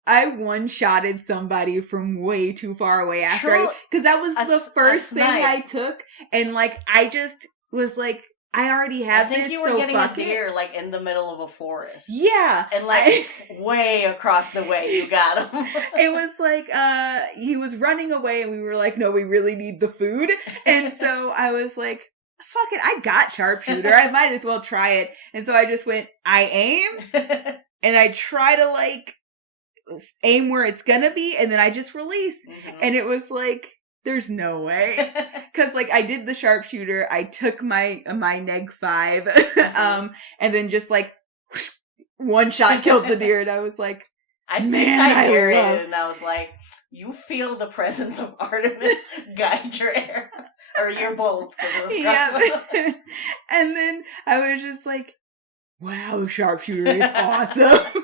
one-shotted somebody from way too far away after, because that was the first thing I took, and like I just was like, I already have this. I think you were getting a deer like in the middle of a forest. Yeah, and like way across the way you got him. It was like he was running away, and we were like, no, we really need the food, and so I was like, fuck it, I got sharpshooter. I might as well try it. And so I just went, I aim, and I try to, like, aim where it's gonna be, and then I just release. Mm-hmm. And it was like, there's no way. Because, like, I did the sharpshooter, I took my neg 5, Mm-hmm. And then just, like, one shot killed the deer, and I was like, I narrated, and I was like, you feel the presence of Artemis guide your arrow, or your bolt, because it was yeah. And then I was just like, wow, sharpshooter is awesome.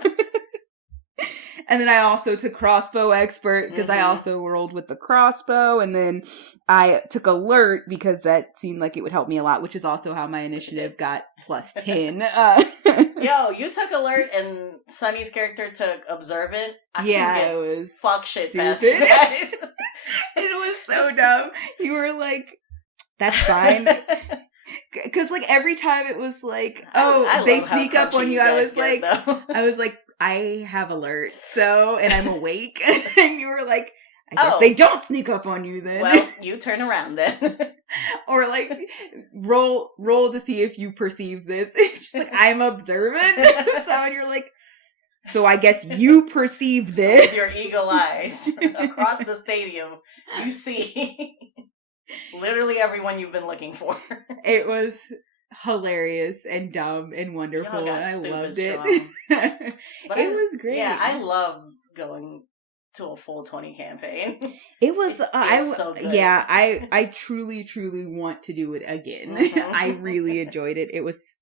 And then I also took crossbow expert, because I also rolled with the crossbow, and then I took alert, because that seemed like it would help me a lot, which is also how my initiative got plus 10. Yo, you took alert, and Sunny's character took observant. It was fuck shit past you guys. It was so dumb. You were like, that's fine. Because, like, every time it was like, oh, they sneak up on you, I was like, I have alert, so, and I'm awake. And you were like, I guess they don't sneak up on you then. Well, you turn around then. Or, like, roll to see if you perceive this. She's like, I'm observant. So, and you're like, so I guess you perceive this. So with your eagle eyes across the stadium, you see literally everyone you've been looking for. It was hilarious and dumb and wonderful, and I loved it. But it was great. Yeah, I love going to a full 20 campaign. It was so good. Yeah, I truly want to do it again. Mm-hmm. I really enjoyed it. It was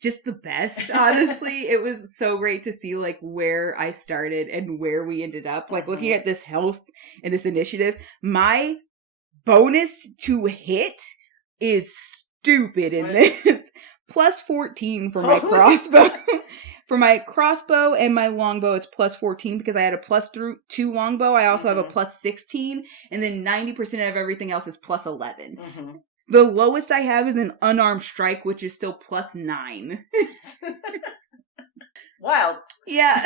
just the best, honestly. It was so great to see, like, where I started and where we ended up. Like, looking at this health and this initiative, my bonus to hit is stupid in this. Plus 14 for my crossbow. For my crossbow and my longbow, it's plus 14 because I had a plus 2 longbow. I also have a plus 16, and then 90% of everything else is plus 11. Mm-hmm. The lowest I have is an unarmed strike, which is still plus 9. Wow. Yeah.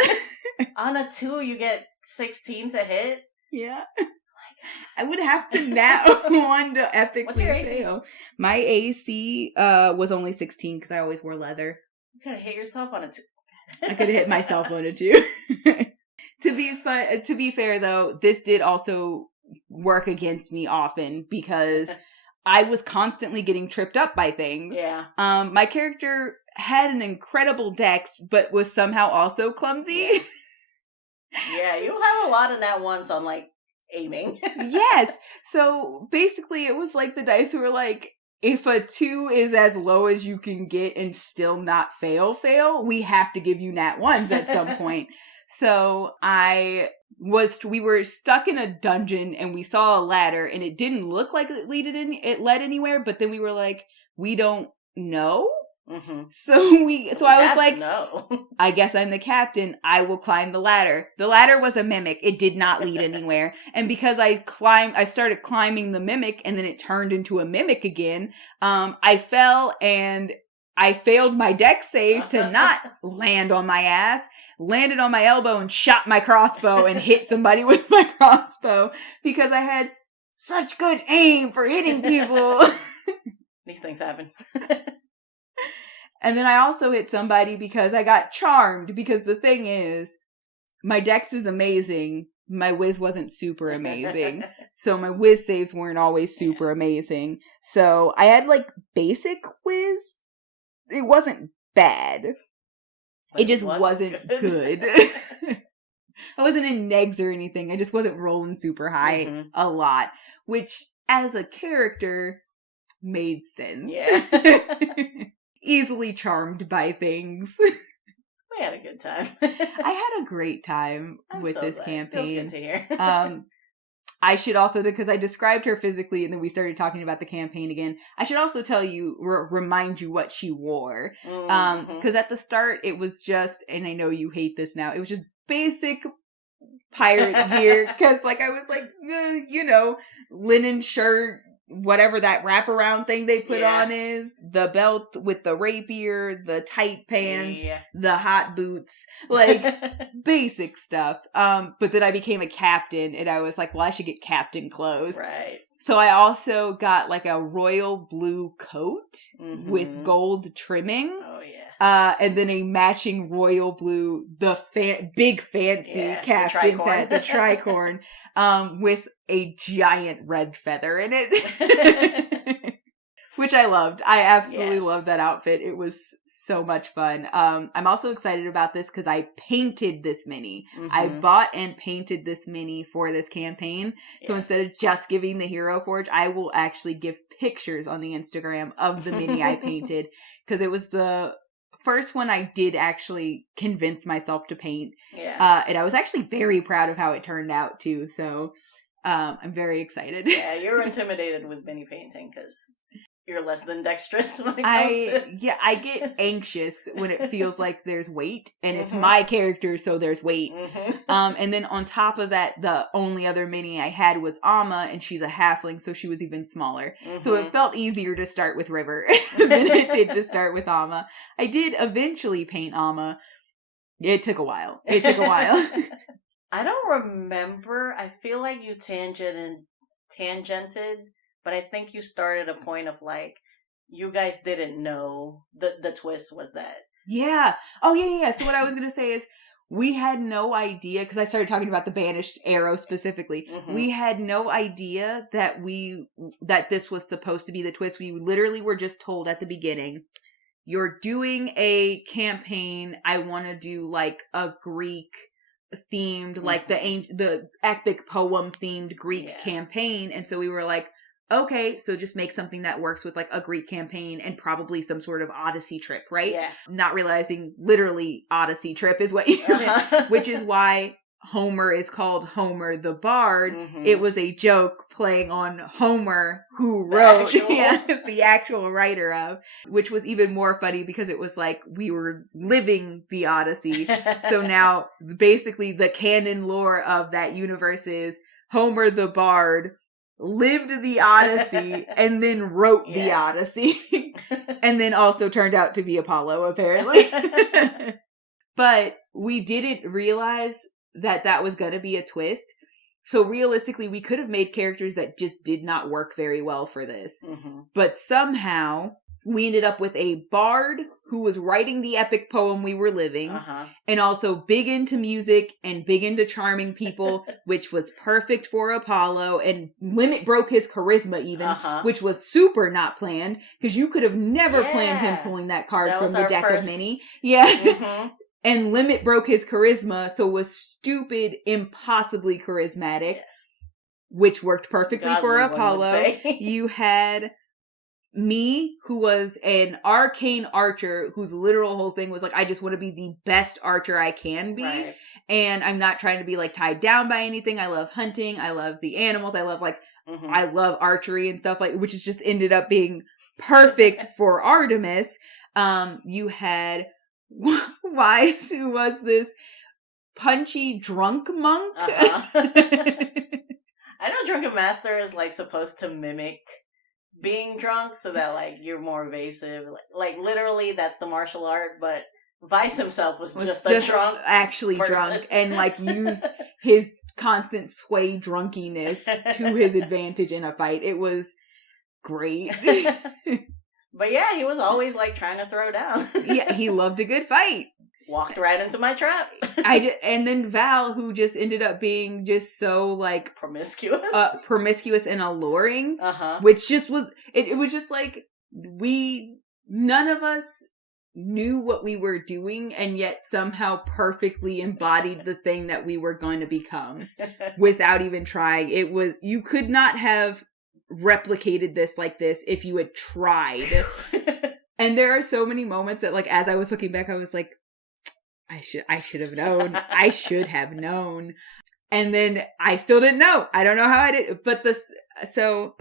On a 2, you get 16 to hit? Yeah. I would have to nat 1 to epically What's your AC? fail. My AC was only 16 because I always wore leather. You could have hit yourself on a 2. I could have hit myself on a 2. To be fair, though, this did also work against me often because I was constantly getting tripped up by things. Yeah. My character had an incredible dex, but was somehow also clumsy. Yeah, you have a lot of nat ones on, like, aiming. Yes. So basically it was like the dice were like, if a 2 is as low as you can get and still not fail, we have to give you nat 1s at some point. So we were stuck in a dungeon and we saw a ladder and it didn't look like it led anywhere, but then we were like, we don't know. Mm-hmm. So I was like, no. I guess I'm the captain. I will climb the ladder. The ladder was a mimic. It did not lead anywhere. And because I started climbing the mimic and then it turned into a mimic again, I fell and I failed my dex save to not land on my ass, landed on my elbow and shot my crossbow and hit somebody with my crossbow because I had such good aim for hitting people. These things happen. And then I also hit somebody because I got charmed, because the thing is, my dex is amazing, my whiz wasn't super amazing, so my whiz saves weren't always super amazing. So I had, like, basic whiz. It wasn't bad. It just wasn't good. I wasn't in negs or anything, I just wasn't rolling super high a lot, which, as a character, made sense. Yeah. Easily charmed by things. We had a good time. I had a great time with this campaign. Feels good to hear. I should also, because I described her physically and then we started talking about the campaign again, I should also tell you, remind you what she wore. Because at the start it was just, and I know you hate this now, it was just basic pirate gear. Because, like, I was like, linen shirt, whatever that wraparound thing they put on is, the belt with the rapier, the tight pants, the hot boots, like basic stuff. But then I became a captain and I was like, well, I should get captain clothes. Right. So I also got like a royal blue coat with gold trimming. Oh yeah. And then a matching royal blue, big fancy captain's hat, the tricorn, with a giant red feather in it. Which I loved. I absolutely loved that outfit. It was so much fun. I'm also excited about this because I painted this mini. I bought and painted this mini for this campaign. So instead of just giving the Hero Forge, I will actually give pictures on the Instagram of the mini I painted. Because it was the first one I did actually convince myself to paint. Yeah. And I was actually very proud of how it turned out too. So I'm very excited. Yeah, you're intimidated with mini painting because you're less than dexterous when it comes to... Yeah, I get anxious when it feels like there's weight, and it's my character, so there's weight. And then on top of that, the only other mini I had was Amma, and she's a halfling, so she was even smaller. So it felt easier to start with River than it did to start with Amma. I did eventually paint Amma. It took a while. I don't remember. I feel like you tangented, but I think you started a point of like, you guys didn't know the twist was that. Yeah. Oh, yeah. So what I was going to say is, we had no idea, because I started talking about the banished arrow specifically. We had no idea that this was supposed to be the twist. We literally were just told at the beginning, you're doing a campaign. I want to do like a Greek themed, like the epic poem themed Greek campaign. And so we were like, okay, so just make something that works with like a Greek campaign and probably some sort of Odyssey trip, right? Yeah. Not realizing literally Odyssey trip is what you meant, which is why Homer is called Homer the Bard. It was a joke playing on Homer, who wrote the actual writer of, which was even more funny because it was like we were living the Odyssey. So now basically the canon lore of that universe is Homer the Bard lived the Odyssey and then wrote the Odyssey and then also turned out to be Apollo, apparently. But we didn't realize that was going to be a twist. So realistically, we could have made characters that just did not work very well for this. But somehow we ended up with a bard who was writing the epic poem we were living, and also big into music and big into charming people, which was perfect for Apollo, and limit broke his charisma even, which was super not planned, because you could have never planned him pulling that card from the deck of mini. And limit broke his charisma, so was stupid, impossibly charismatic, which worked perfectly for Apollo. You had me, who was an arcane archer, whose literal whole thing was like, I just want to be the best archer I can be. Right. And I'm not trying to be like tied down by anything. I love hunting. I love the animals. I love like, I love archery and stuff like, which has just ended up being perfect for Artemis. You had Wise, who was this punchy drunk monk. I know Drunken Master is like supposed to mimic being drunk so that like you're more evasive, like literally that's the martial art, but Vice himself was just a drunk actually person. Drunk and like used his constant sway drunkiness to his advantage in a fight. It was great. But yeah, he was always like trying to throw down. Yeah, he loved a good fight. Walked right into my trap. And then Val, who just ended up being just so like promiscuous and alluring, which just was it was just like none of us knew what we were doing, and yet somehow perfectly embodied the thing that we were going to become without even trying. It was, you could not have replicated this like this if you had tried. And there are so many moments that like as I was looking back, I was like, I should have known. I should have known. And then I still didn't know. I don't know how I did. But so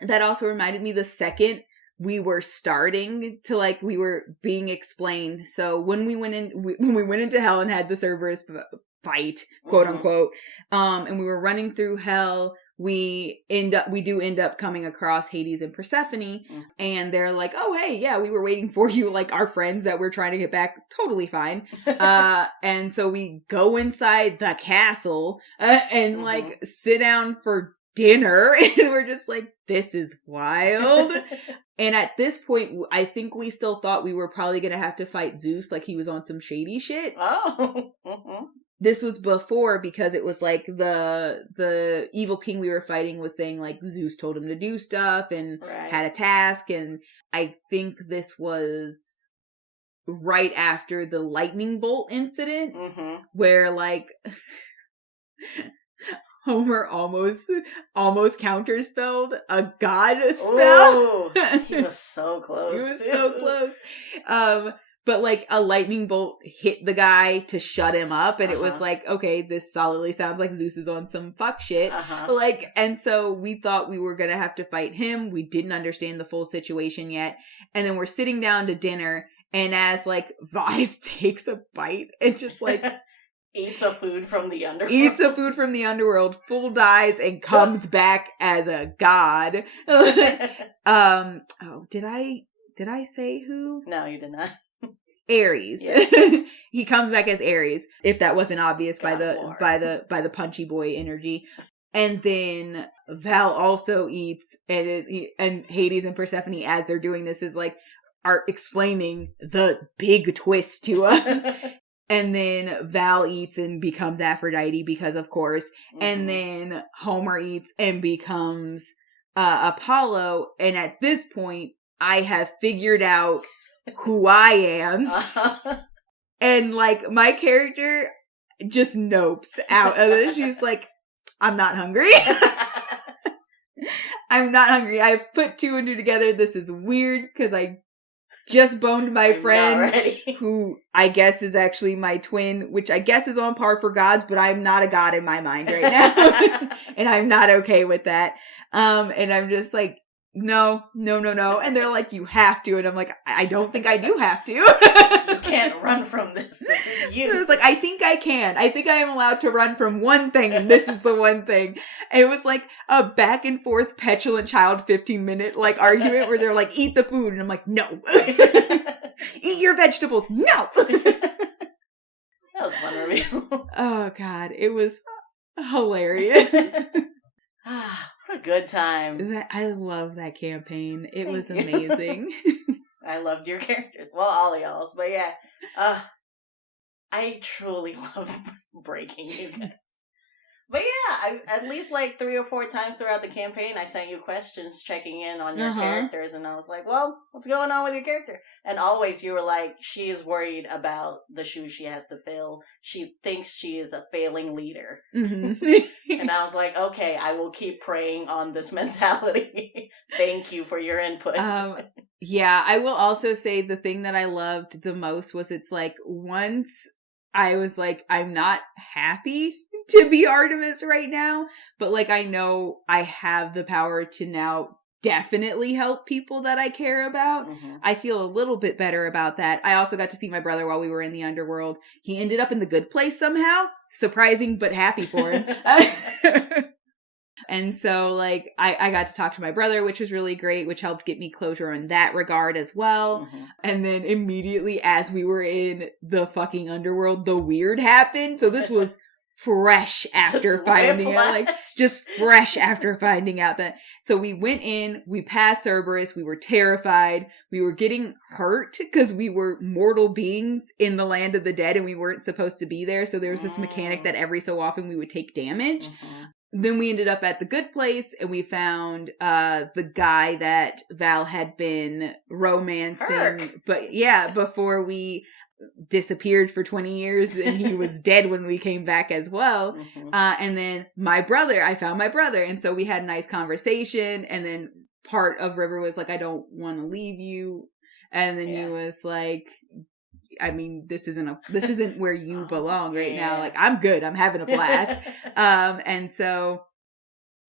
that also reminded me the second we were starting to like, we were being explained. So when we went into hell and had the Cerberus fight, quote unquote, and we were running through hell, we do end up coming across Hades and Persephone, and they're like, oh, hey, yeah, we were waiting for you, like our friends that we're trying to get back, totally fine. And so we go inside the castle and like sit down for dinner. And we're just like, this is wild. And at this point, I think we still thought we were probably going to have to fight Zeus, like he was on some shady shit. Oh. Mm-hmm. This was before, because it was like the evil king we were fighting was saying like Zeus told him to do stuff and had a task. And I think this was right after the lightning bolt incident, where like Homer almost counterspelled a god spell. Ooh, he was so close. He was so close. But like a lightning bolt hit the guy to shut him up, and it was like, okay, this solidly sounds like Zeus is on some fuck shit. Like, and so we thought we were gonna have to fight him. We didn't understand the full situation yet, and then we're sitting down to dinner, and as like Vise takes a bite, and just like eats a food from the underworld, full dies and comes back as a god. Did I say who? No, you did not. Ares. Yes. He comes back as Ares, if that wasn't obvious by the punchy boy energy. And then Val also eats, and Hades and Persephone, as they're doing this, are explaining the big twist to us. And then Val eats and becomes Aphrodite, because of course. And then Homer eats and becomes Apollo. And at this point, I have figured out who I am. And like, my character just nopes out of it. She's like, I'm not hungry. I'm not hungry. I've put two and two together. This is weird, because I just boned my friend, who I guess is actually my twin, which I guess is on par for gods, but I'm not a god in my mind right now. And I'm not okay with that. And I'm just like, no. And they're like, you have to. And I'm like, I don't think I do have to. You can't run from this. This is you. And I was like, I think I can. I think I am allowed to run from one thing, and this is the one thing. And it was like a back and forth petulant child 15-minute like argument where they're like, eat the food. And I'm like, no. Eat your vegetables. No. That was fun reveal. Oh God. It was hilarious. What a good time. I love that campaign. It was amazing. I loved your characters. Well, all of y'all's. But yeah. I truly love breaking you guys. But yeah, at least like 3 or 4 times throughout the campaign, I sent you questions checking in on your characters. And I was like, well, what's going on with your character? And always you were like, she is worried about the shoes she has to fill. She thinks she is a failing leader. And I was like, okay, I will keep preying on this mentality. Thank you for your input. Yeah, I will also say the thing that I loved the most was, it's like, once I was like, I'm not happy to be Artemis right now, but like, I know I have the power to now definitely help people that I care about. I feel a little bit better about that. I also got to see my brother while we were in the underworld. He ended up in the good place somehow. Surprising, but happy for him. And so like, I got to talk to my brother, which was really great, which helped get me closure in that regard as well. And then immediately as we were in the fucking underworld, the weird happened. So this was fresh after finding out, just fresh after finding out that. So we went in, we passed Cerberus, we were terrified, we were getting hurt because we were mortal beings in the land of the dead and we weren't supposed to be there. So there was this mechanic that every so often we would take damage. Then we ended up at the good place and we found the guy that Val had been romancing, but yeah, before we disappeared for 20 years and he was dead when we came back as well. And then I found my brother. And so we had a nice conversation. And then part of River was like, I don't want to leave you. And then he was like, I mean, this isn't where you belong right now. Like, I'm good. I'm having a blast. And so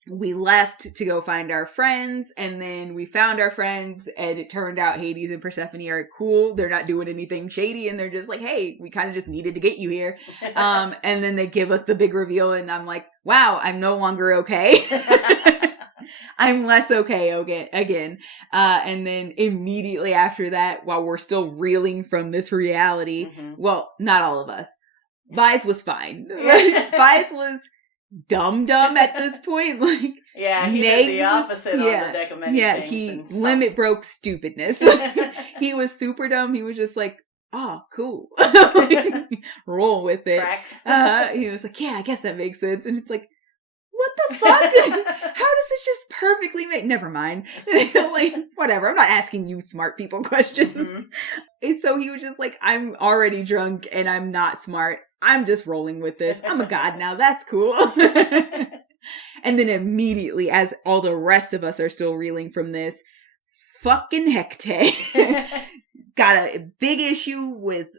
we left to go find our friends, and then we found our friends, and it turned out Hades and Persephone are cool. They're not doing anything shady, and they're just like, hey, we kind of just needed to get you here. And then they give us the big reveal, and I'm like, wow, I'm no longer okay. I'm less okay again. And then immediately after that, while we're still reeling from this reality, well, not all of us. Vise was fine. Vise was dumb at this point. Like, yeah, he did the opposite on the deck of many things. Yeah, he limit broke stupidness. He was super dumb. He was just like, oh, cool. Like, roll with it. Tracks. He was like, yeah, I guess that makes sense. And it's like, what the fuck? How does this just perfectly make... Never mind. Like, whatever. I'm not asking you smart people questions. Mm-hmm. And so he was just like, I'm already drunk and I'm not smart. I'm just rolling with this. I'm a god now. That's cool. And then immediately, as all the rest of us are still reeling from this, fucking Hecate got a big issue with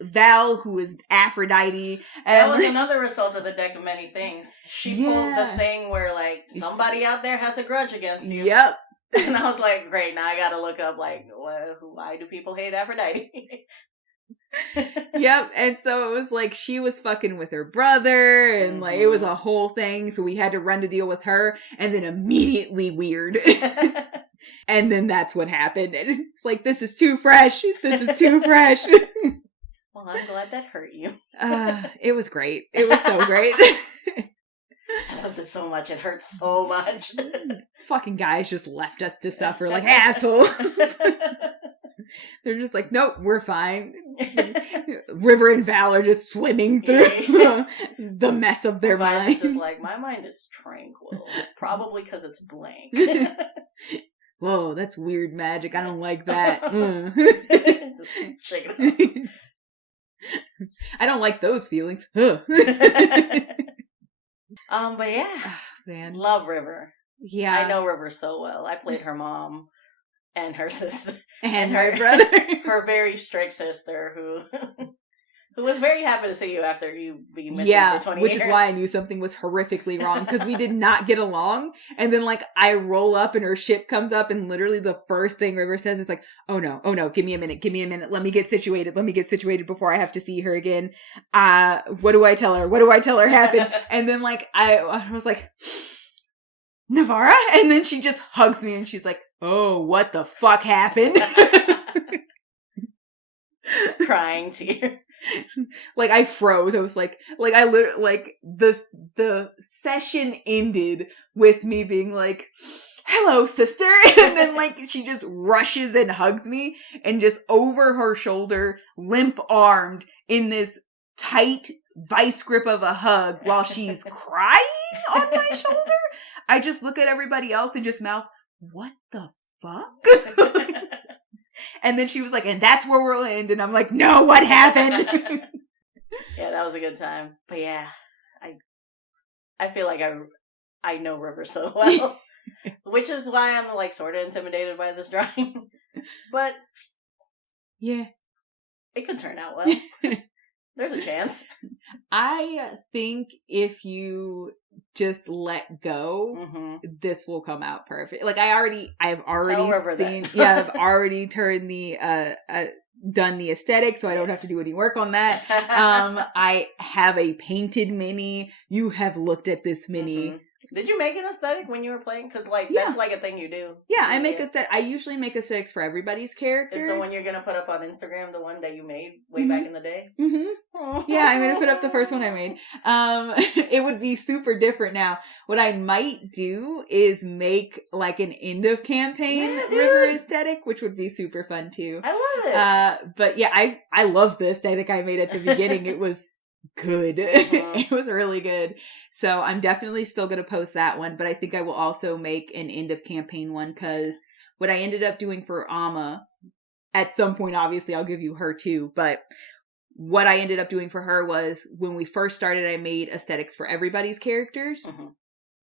Val, who is Aphrodite. That was another result of the deck of many things. She pulled the thing where, like, somebody out there has a grudge against you. Yep. And I was like, great, now I gotta look up, like, why do people hate Aphrodite? Yep. And so it was like she was fucking with her brother, and like it was a whole thing. So we had to run to deal with her, and then immediately weird. And then that's what happened. And it's like, this is too fresh. This is too fresh. Well, I'm glad that hurt you. It was great. It was so great. I loved it so much. It hurts so much. Fucking guys just left us to suffer like assholes. They're just like, nope, we're fine. River and Val are just swimming through the mess of their minds. It's just like, my mind is tranquil. Probably because it's blank. Whoa, that's weird magic. I don't like that. Just shake it off. I don't like those feelings. But yeah, man, love River. Yeah, I know River so well. I played her mom and her sister and her brother, her very strict sister who was very happy to see you after you being missing for 20 years. Which is why I knew something was horrifically wrong, because we did not get along. And then, like, I roll up and her ship comes up, and literally the first thing River says is like, oh no, give me a minute, let me get situated before I have to see her again. What do I tell her happened? And then, like, I was like, Navarra? And then she just hugs me and she's like, oh, what the fuck happened? Crying tears. Like, I froze. I was like I literally, like, the session ended with me being like, hello, sister. And then, like, she just rushes and hugs me, and just over her shoulder, limp-armed, in this tight vice grip of a hug while she's crying on my shoulder. I just look at everybody else and just mouth, what the fuck? And then she was like, and that's where we'll end. And I'm like, no, what happened? Yeah, that was a good time. But yeah, I feel like I know River so well. Which is why I'm, like, sort of intimidated by this drawing. But yeah, it could turn out well. There's a chance. I think if you just let go, this will come out perfect. Like, I've already seen, I've already turned done the aesthetic, so I don't have to do any work on that. I have a painted mini. You have looked at this mini. Did you make an aesthetic when you were playing? Because, like, that's, like, a thing you do. Yeah, I make aesthetic. I usually make aesthetics for everybody's characters. Is the one you're going to put up on Instagram the one that you made way back in the day? Yeah, I'm going to put up the first one I made. It would be super different now. What I might do is make, like, an end of campaign River aesthetic, which would be super fun too. I love it. But yeah, I love the aesthetic I made at the beginning. It was good. It was really good. So I'm definitely still going to post that one, but I think I will also make an end of campaign one, because what I ended up doing for Amma, at some point, obviously I'll give you her too, but what I ended up doing for her was, when we first started, I made aesthetics for everybody's characters.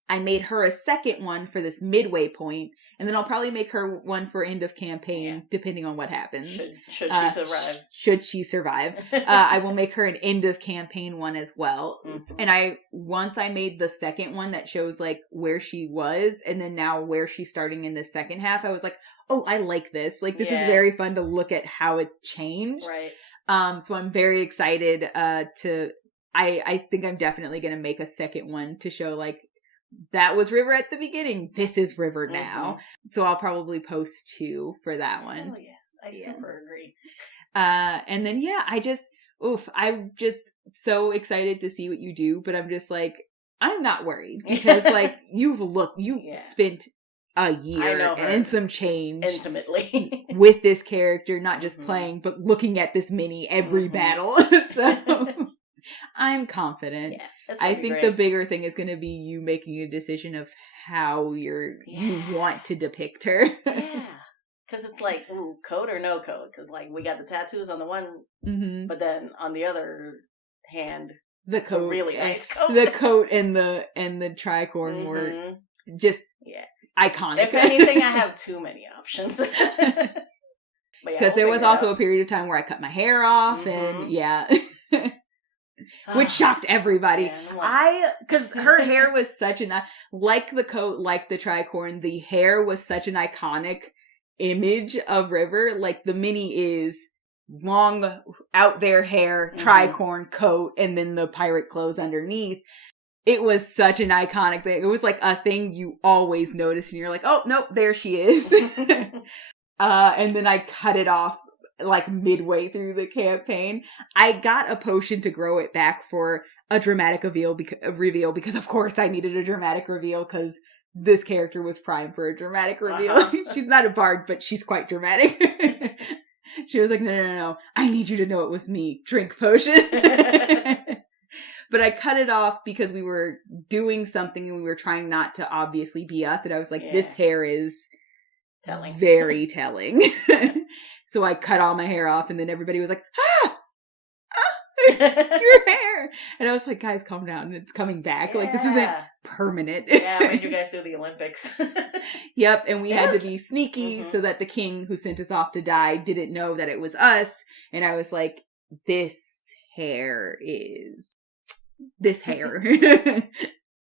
I made her a second one for this midway point, and then I'll probably make her one for end of campaign, depending on what happens. Should she survive? Should she survive? I will make her an end of campaign one as well. And once I made the second one that shows, like, where she was, and then now where she's starting in the second half, I was like, oh, I like this. Like, this is very fun to look at how it's changed. Right. So I'm very excited I think I'm definitely going to make a second one to show, like, that was River at the beginning. This is River now. So I'll probably post 2 for that one. Oh, yes. I super agree. And then, I'm just so excited to see what you do. But I'm just like, I'm not worried because like you spent a year and some change intimately with this character, not just playing, but looking at this mini every battle. So I'm confident. Yeah, I think the bigger thing is going to be you making a decision of how you want to depict her. Yeah. Because it's like, ooh, code or no code? Because like we got the tattoos on the one, but then on the other hand, the coat, really nice coat. The coat and the tricorn were just iconic. If anything, I have too many options. Because there was also a period of time where I cut my hair off, and which shocked everybody. Because her hair was such like the coat, like the tricorn, the hair was such an iconic image of River. Like the mini is long out there hair, tricorn coat, and then the pirate clothes underneath. It was such an iconic thing. It was like a thing you always notice, and you're like, oh nope, there she is. And then I cut it off like midway through the campaign. I got a potion to grow it back for a dramatic reveal because of course I needed a dramatic reveal because this character was primed for a dramatic reveal. She's not a bard, but she's quite dramatic. She was like, no, I need you to know it was me. Drink potion. But I cut it off because we were doing something and we were trying not to obviously be us. And I was like, this hair is telling. Very telling. So I cut all my hair off and then everybody was like, your hair. And I was like, guys, calm down. It's coming back. Like, this isn't permanent. I made you guys do the Olympics. Yep. And we had to be sneaky so that the king who sent us off to die didn't know that it was us. And I was like, this hair.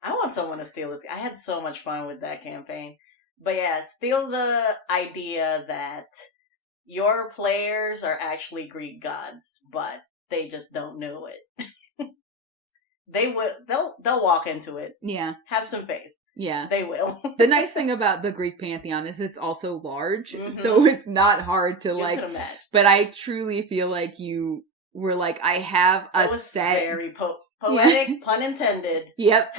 I want someone to steal this. I had so much fun with that campaign. But yeah, steal the idea that your players are actually Greek gods, but they just don't know it. They'll walk into it. Yeah. Have some faith. Yeah. They will. The nice thing about the Greek pantheon is it's also large, so it's not hard to but I truly feel like you were like, I have a set. Very poetic, pun intended. Yep.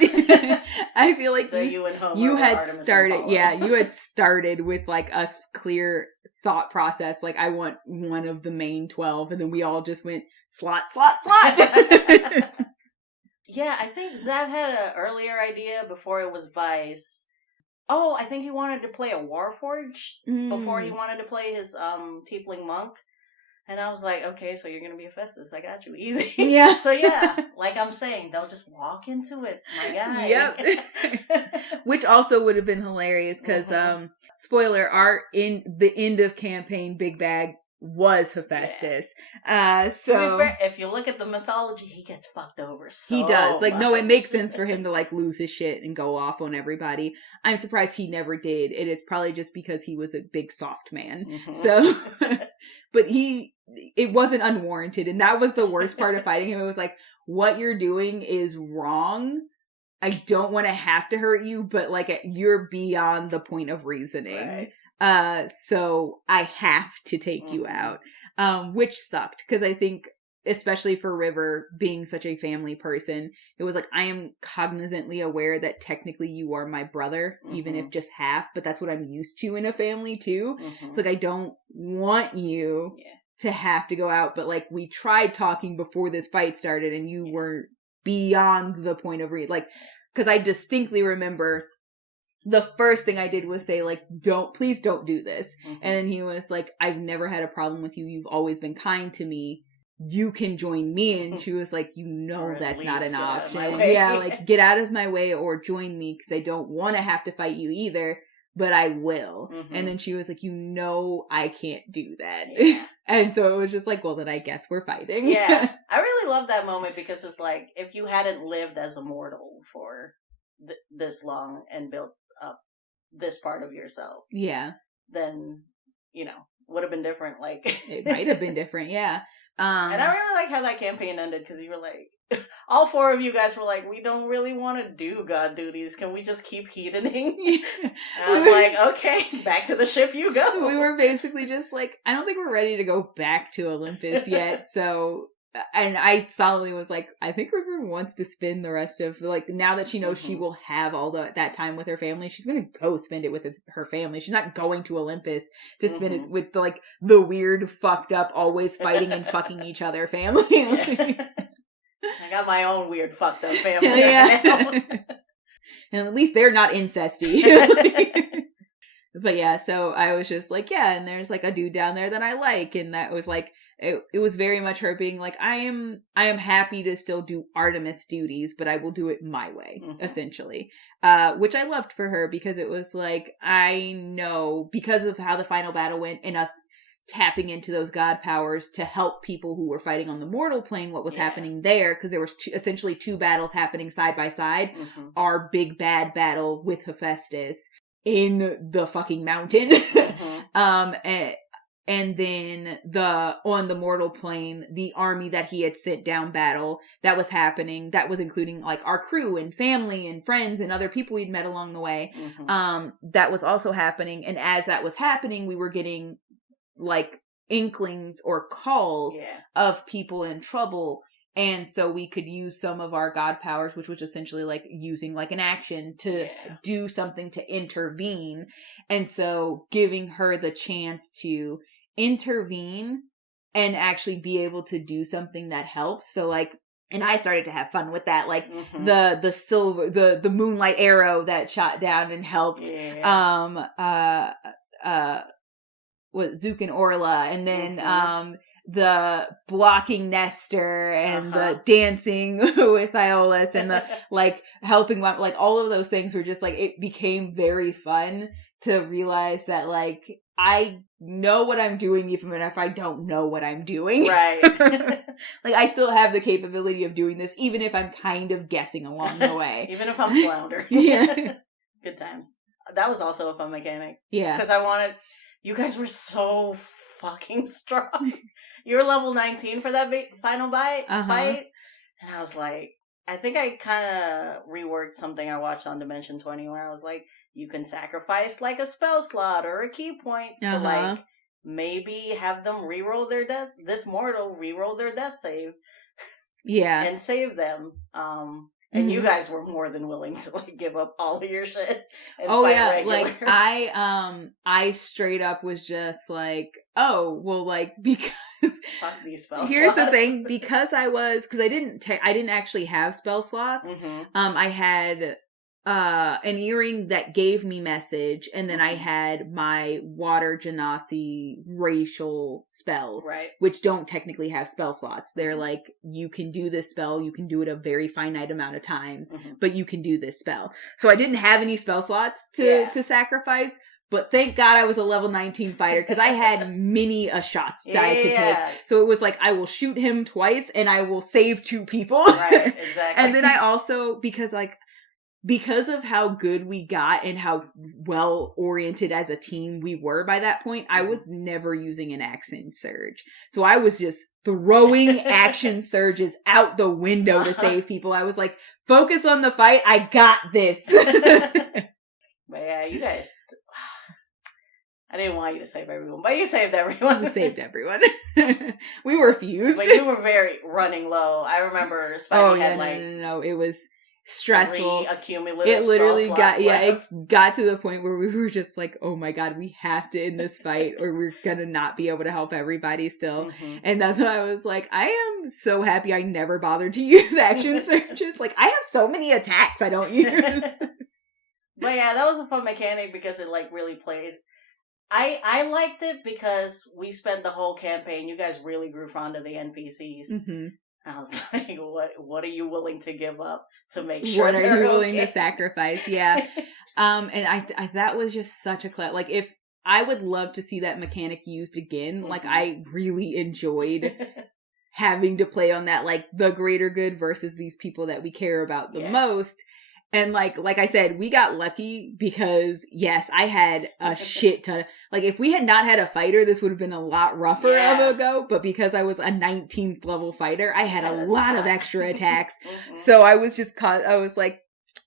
I feel like you had started, you had started with like a clear thought process. Like, I want one of the main 12, and then we all just went slot. Yeah, I think Zav had an earlier idea before it was Vice. Oh, I think he wanted to play a Warforged before he wanted to play his Tiefling Monk. And I was like, okay, so you're going to be a Festus. I got you. Easy. Yeah. So yeah, like I'm saying, they'll just walk into it, my guy. Yep. Which also would have been hilarious because, spoiler, in the end of campaign, Big Bag was Hephaestus. So if you look at the mythology, he gets fucked over so he does. Like, much. no, it makes sense for him to like lose his shit and go off on everybody. I'm surprised he never did. And it's probably just because he was a big soft man. So, but it wasn't unwarranted. And that was the worst part of fighting him. It was like, what you're doing is wrong. I don't want to have to hurt you, but like you're beyond the point of reasoning. Right. So I have to take you out, which sucked because I think, especially for River being such a family person, it was like, I am cognizantly aware that technically you are my brother, even if just half, but that's what I'm used to in a family too. It's like, I don't want you to have to go out, but like we tried talking before this fight started and you were beyond the point of because I distinctly remember the first thing I did was say, like, please don't do this. And then he was like, I've never had a problem with you. You've always been kind to me. You can join me. And she was like, that's not an option. Yeah, like, get out of my way or join me because I don't want to have to fight you either, but I will. And then she was like, I can't do that. Yeah. And so it was just like, well, then I guess we're fighting. Yeah. I really love that moment because it's like, if you hadn't lived as a mortal for this long and built up this part of yourself, then would have been different. Like it might have been different, and I really like how that campaign ended because you were like, all four of you guys were like, we don't really want to do god duties. Can we just keep heathening? And I was like, okay, back to the ship you go. We were basically just like, I don't think we're ready to go back to Olympus yet, so and I solidly was like, I think River wants to spend the rest of, like, now that she knows she will have all that time with her family, she's going to go spend it with her family. She's not going to Olympus to spend it with, like, the weird, fucked up, always fighting and fucking each other family. I got my own weird, fucked up family. Yeah. And at least they're not incesty. But yeah, so I was just like, yeah, and there's like a dude down there that I like, and that was like, it was very much her being like, I am happy to still do Artemis duties, but I will do it my way, essentially. Which I loved for her, because it was like, I know, because of how the final battle went, and us tapping into those god powers to help people who were fighting on the mortal plane, what was happening there, because there was essentially two battles happening side by side. Our big bad battle with Hephaestus in the fucking mountain. And then on the mortal plane, the army that he had sent down battle that was happening, that was including like our crew and family and friends and other people we'd met along the way. That was also happening. And as that was happening, we were getting like inklings or calls of people in trouble. And so we could use some of our god powers, which was essentially like using like an action to do something to intervene. And so giving her the chance to intervene and actually be able to do something that helps. So like, and I started to have fun with that, like the silver, the moonlight arrow that shot down and helped, what Zook and Orla, and then the blocking Nestor and the dancing with Iolus and the like helping, like all of those things were just like, it became very fun to realize that like I know what I'm doing even if I don't know what I'm doing. Right. Like I still have the capability of doing this even if I'm kind of guessing along the way. Even if I'm floundering. Yeah. Good times. That was also a fun mechanic. Yeah. Because you guys were so fucking strong. You were level 19 for that final fight. And I was like, I think I kind of reworked something I watched on Dimension 20 where I was like, you can sacrifice like a spell slot or a key point to like maybe have them reroll their death. This mortal reroll their death save. Yeah. And save them. And you guys were more than willing to like give up all of your shit and fight regular. Like I straight up was just like, oh, well, like because fuck these spell here's slots. The thing, because I didn't actually have spell slots. I had an earring that gave me message, and then I had my water Genasi racial spells, right, which don't technically have spell slots. They're like, you can do this spell, you can do it a very finite amount of times, but you can do this spell. So I didn't have any spell slots to sacrifice, but thank God I was a level 19 fighter, because I had many shots that I could take. So it was like, I will shoot him twice and I will save 2 people. Right, exactly. And then I also, because of how good we got and how well oriented as a team we were by that point, I was never using an action surge. So I was just throwing action surges out the window to save people. I was like, focus on the fight. I got this. But yeah, you guys, I didn't want you to save everyone, but you saved everyone. We saved everyone. We were fused. But you were very running low. I remember Spidey had no, it was stressful. 3 accumulative. It literally it got to the point where we were just like, oh my God, we have to end this fight or we're gonna not be able to help everybody still. And that's why I was like, I am so happy I never bothered to use action surges. Like, I have so many attacks I don't use. But yeah, that was a fun mechanic because it like really played. I liked it because we spent the whole campaign, you guys really grew fond of the NPCs. I was like, what are you willing to give up to make sure what are you willing to sacrifice? Yeah. And I that was just such a like, if I would love to see that mechanic used again. Like, I really enjoyed having to play on that, like, the greater good versus these people that we care about the most. And like I said, we got lucky because, yes, I had a shit ton. Like, if we had not had a fighter, this would have been a lot rougher of a go. But because I was a 19th level fighter, I had a lot of extra attacks. So I was just I was like,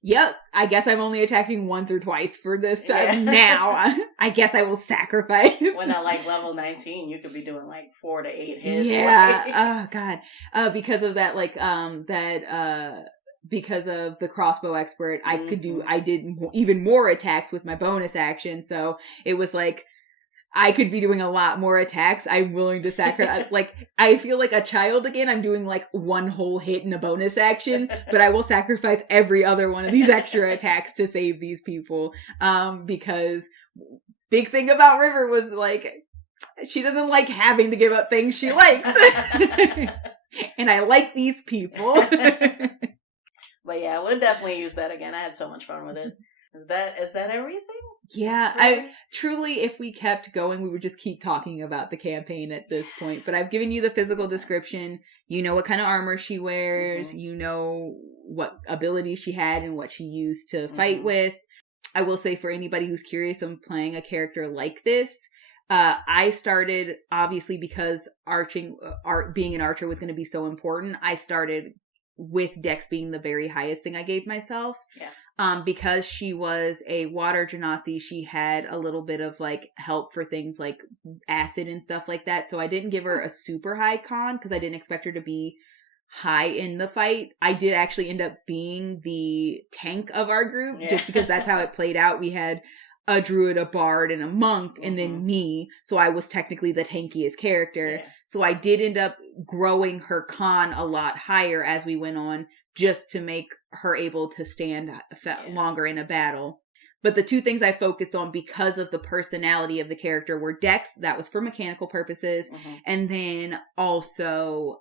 yep, I guess I'm only attacking once or twice for this time. Yeah. Now, I guess I will sacrifice. When at like level 19, you could be doing like 4 to 8 hits. Yeah. Oh God. Because of that, because of the crossbow expert, I did even more attacks with my bonus action. So it was like, I could be doing a lot more attacks. I'm willing to sacrifice. Like, I feel like a child again. I'm doing like one whole hit in a bonus action, but I will sacrifice every other one of these extra attacks to save these people. Because big thing about River was like, she doesn't like having to give up things she likes. And I like these people. But yeah, I would definitely use that again. I had so much fun with it. Is that everything? Yeah, I truly, if we kept going, we would just keep talking about the campaign at this point. But I've given you the physical description. You know what kind of armor she wears. Mm-hmm. You know what abilities she had and what she used to fight with. I will say, for anybody who's curious on playing a character like this, I started, obviously, because being an archer was going to be so important. I started with Dex being the very highest thing I gave myself. Yeah. Because she was a water Genasi, she had a little bit of like help for things like acid and stuff like that. So I didn't give her a super high con because I didn't expect her to be high in the fight. I did actually end up being the tank of our group just because that's how it played out. We had a druid, a bard, and a monk, and then me. So I was technically the tankiest character. Yeah. So I did end up growing her con a lot higher as we went on, just to make her able to stand longer in a battle. But the two things I focused on because of the personality of the character were Dex, that was for mechanical purposes, and then also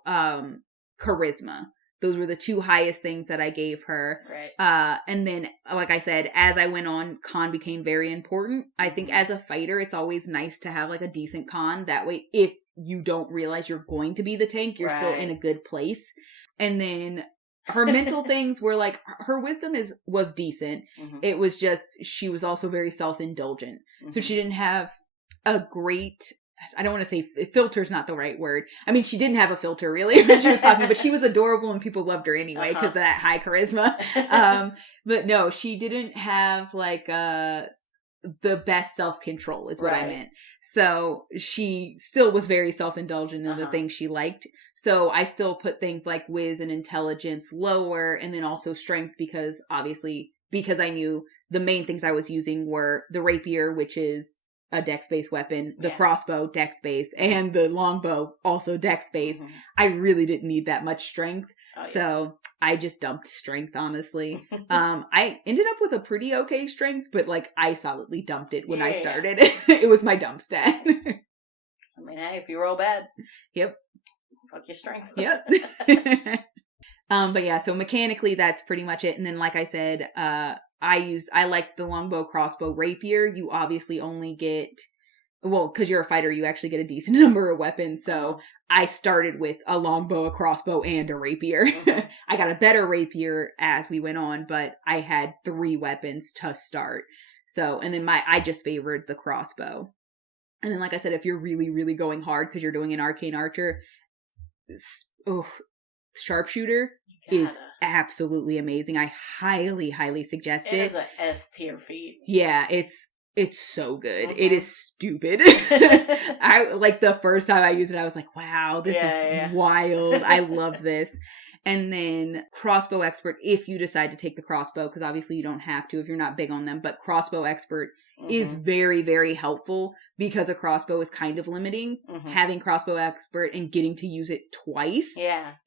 charisma. Those were the two highest things that I gave her. Right. And then, like I said, as I went on, con became very important. I think as a fighter, it's always nice to have like a decent con. That way, if you don't realize you're going to be the tank, you're still in a good place. And then her mental things were like, her wisdom was decent. It was just, she was also very self-indulgent. So she didn't have a great, I don't want to say filter's not the right word. I mean, she didn't have a filter really when she was talking, but she was adorable and people loved her anyway because of that high charisma. But no, she didn't have like the best self-control is what I meant. So she still was very self-indulgent in the things she liked. So I still put things like whiz and intelligence lower, and then also strength because I knew the main things I was using were the rapier, which is a dex-based weapon, the crossbow, dex-based, and the longbow, also dex-based. I really didn't need that much strength. So I just dumped strength, honestly. I ended up with a pretty okay strength, but like I solidly dumped it when I started. It was my dump stat. I mean, hey, if you roll bad. Yep. Fuck your strength. Yep. But yeah, so mechanically that's pretty much it. And then like I said, I like the longbow, crossbow, rapier. You obviously only get, well, because you're a fighter, you actually get a decent number of weapons. So I started with a longbow, a crossbow, and a rapier. I got a better rapier as we went on, but I had 3 weapons to start. So, and then I just favored the crossbow. And then, like I said, if you're really, really going hard because you're doing an arcane archer, sharpshooter is absolutely amazing. I highly, highly suggest it. It is a S tier feat. Yeah, it's so good. It is stupid. I like the first time I used it, I was like, wow, this is wild. I love this. And then crossbow expert, if you decide to take the crossbow, because obviously you don't have to if you're not big on them, but crossbow expert is very, very helpful because a crossbow is kind of limiting. Having crossbow expert and getting to use it twice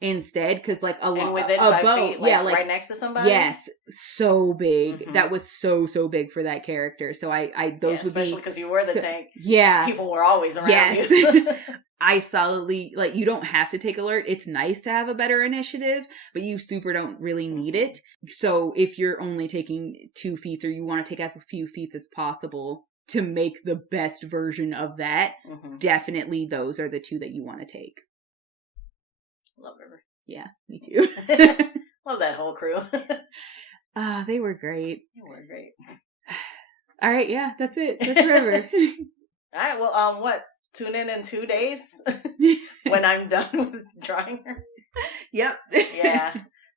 instead, because like a lot within 5 feet, like right next to somebody. Yes, so big. That was so big for that character. So I those would be, especially because you were the tank. Yeah, people were always around you. I solidly, like, you don't have to take alert. It's nice to have a better initiative, but you super don't really need it. So if you're only taking 2 feats or you want to take as few feats as possible to make the best version of that, definitely those are the 2 that you want to take. Love River. Yeah, me too. Love that whole crew. They were great. They were great. All right, yeah, that's it. That's River. All right, well, what? Tune in 2 days when I'm done with drawing her. Yep. Yeah.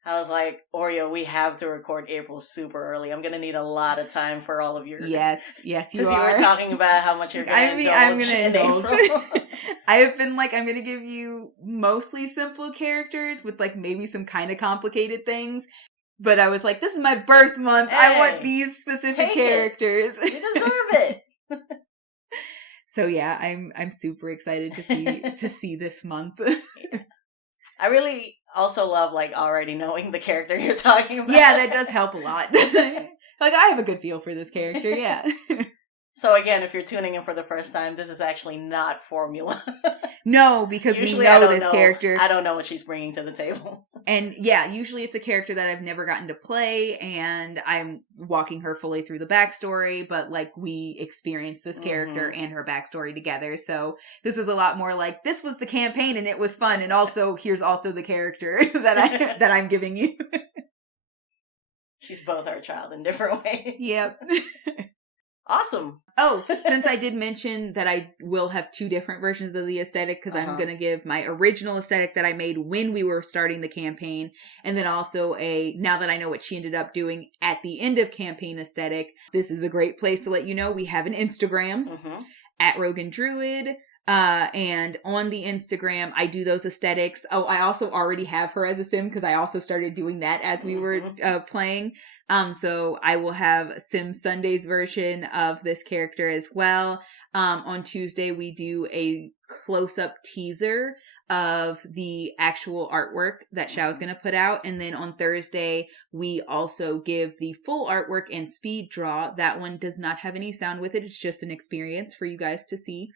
I was like, Oreo, we have to record April super early. I'm going to need a lot of time for all of your... Yes, you are. Because you were talking about how much you're going to indulge. I'm going to indulge. I have been like, I'm going to give you mostly simple characters with like maybe some kind of complicated things. But I was like, this is my birth month. Hey, I want these specific characters. You deserve it. So yeah, I'm super excited to see this month. I really also love like already knowing the character you're talking about. Yeah, that does help a lot. Like I have a good feel for this character, yeah. So again, if you're tuning in for the first time, this is actually not formula. No, because usually we know this character. I don't know what she's bringing to the table. And yeah, usually it's a character that I've never gotten to play, and I'm walking her fully through the backstory, but like we experienced this character and her backstory together. So this is a lot more like, this was the campaign and it was fun, and also here's also the character that I'm giving you. She's both our child in different ways. Yep. Awesome. Oh, since I did mention that I will have 2 different versions of the aesthetic, because I'm going to give my original aesthetic that I made when we were starting the campaign, and then also now that I know what she ended up doing at the end of campaign aesthetic, this is a great place to let you know we have an Instagram at Rogan Druid. And on the Instagram, I do those aesthetics. Oh, I also already have her as a sim because I also started doing that as we were playing. So I will have Sim Sunday's version of this character as well. On Tuesday, we do a close-up teaser of the actual artwork that Xiao's going to put out. And then on Thursday, we also give the full artwork and speed draw. That one does not have any sound with it. It's just an experience for you guys to see.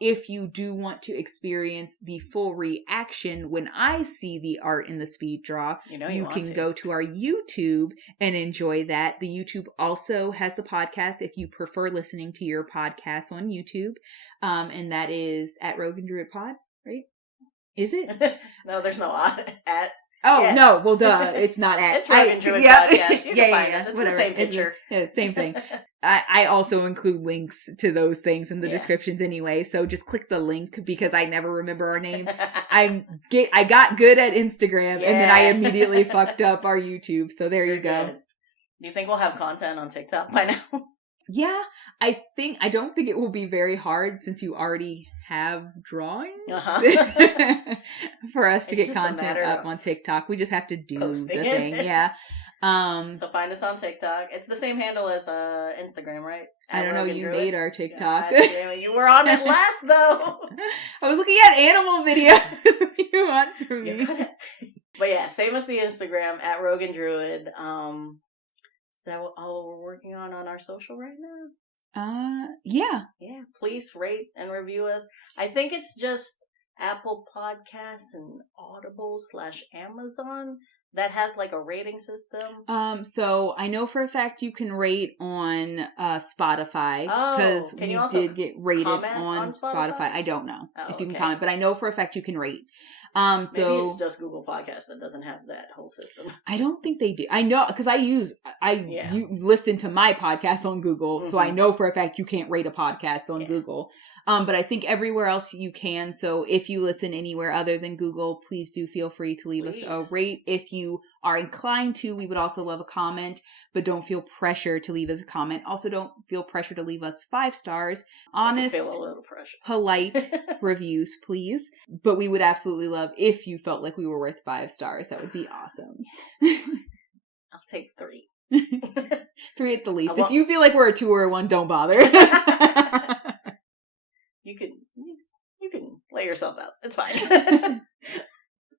If you do want to experience the full reaction when I see the art in the speed draw, you can go to our YouTube and enjoy that. The YouTube also has the podcast if you prefer listening to your podcast on YouTube. And that is at Rogan Druid Pod, right? Is it? No, there's no at. Oh, yeah. No. Well, duh. It's not at. It's Rogan Druid Podcast. You can find us. It's whatever. The same picture. Same thing. I also include links to those things in the descriptions anyway. So just click the link because I never remember our name. I got good at Instagram and then I immediately fucked up our YouTube. So there you go. Good. Do you think we'll have content on TikTok by now? Yeah, I don't think it will be very hard since you already have drawings for us to get content up on TikTok. We just have to do the thing. Yeah. So find us on TikTok. It's the same handle as Instagram, right? I don't know. You Druid. Made our TikTok. Yeah, you were on it last though. I was looking at animal videos you want from me. But yeah, same as the Instagram at Rogan Druid. Is that all we're working on our social right now? Yeah. Yeah, please rate and review us. I think it's just Apple Podcasts and Audible/Amazon that has like a rating system. So I know for a fact you can rate on Spotify because we did get rated on Spotify. I don't know if you can comment, but I know for a fact you can rate. Maybe it's just Google Podcasts that doesn't have that whole system. I don't think they do. I know because you listen to my podcast on Google, so I know for a fact you can't rate a podcast on Google. But I think everywhere else you can. So if you listen anywhere other than Google, please do feel free to leave us a rate. If you are inclined to, we would also love a comment, but don't feel pressure to leave us a comment. Also, don't feel pressure to leave us 5 stars. Honest, polite reviews, please. But we would absolutely love if you felt like we were worth 5 stars. That would be awesome. Yes. I'll take 3. 3 at the least. If you feel like we're a 2 or a 1, don't bother. You can lay yourself out. It's fine.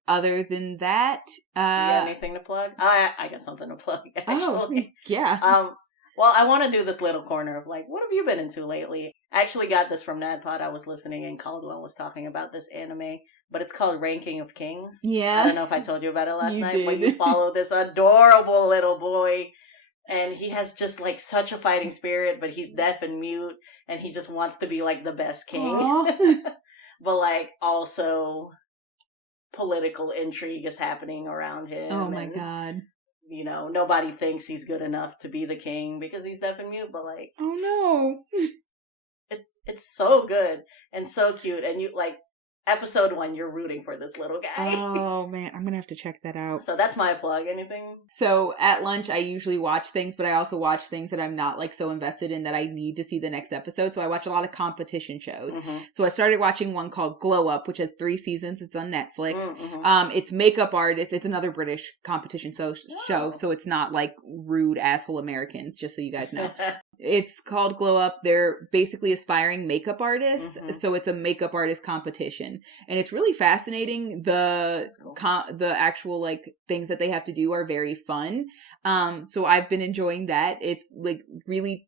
Other than that, you got anything to plug? I got something to plug, actually. Oh, yeah. Well, I want to do this little corner of like, what have you been into lately? I actually got this from NADPOD. I was listening and Caldwell was talking about this anime, but it's called Ranking of Kings. Yeah. I don't know if I told you about it last night, but you follow this adorable little boy. And he has just, like, such a fighting spirit, but he's deaf and mute, and he just wants to be, like, the best king. But, like, also political intrigue is happening around him. Oh, my God. You know, nobody thinks he's good enough to be the king because he's deaf and mute, but, like... Oh, no. It's so good and so cute. And, you like, episode 1, you're rooting for this little guy. Oh man, I'm gonna have to check that out. So that's my plug. Anything? So at lunch, I usually watch things, but I also watch things that I'm not like so invested in that I need to see the next episode. So I watch a lot of competition shows. Mm-hmm. So I started watching one called Glow Up, which has 3 seasons. It's on Netflix. Mm-hmm. It's makeup artists. It's another British competition show. So it's not like rude asshole Americans, just so you guys know. It's called Glow Up. They're basically aspiring makeup artists. Mm-hmm. So it's a makeup artist competition. And it's really fascinating. The actual like things that they have to do are very fun. So I've been enjoying that. It's like really,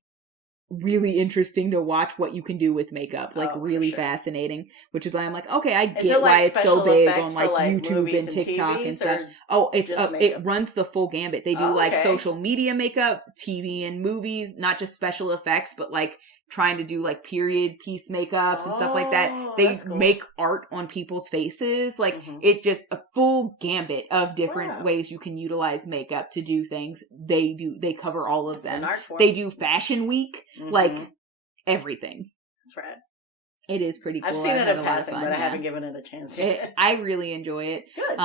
really interesting to watch what you can do with makeup. Like really fascinating. Which is why I'm like, okay, I get why it's so big on like YouTube and TikTok and stuff. Oh, it runs the full gambit. They do like social media makeup, TV and movies, not just special effects, but like trying to do like period piece makeups and stuff like that. They make art on people's faces. Like it just a full gambit of different ways you can utilize makeup to do things. They cover all of them. They do fashion week, like everything. That's rad. It is pretty cool. I've seen it in passing, but I haven't given it a chance yet. I really enjoy it. Good.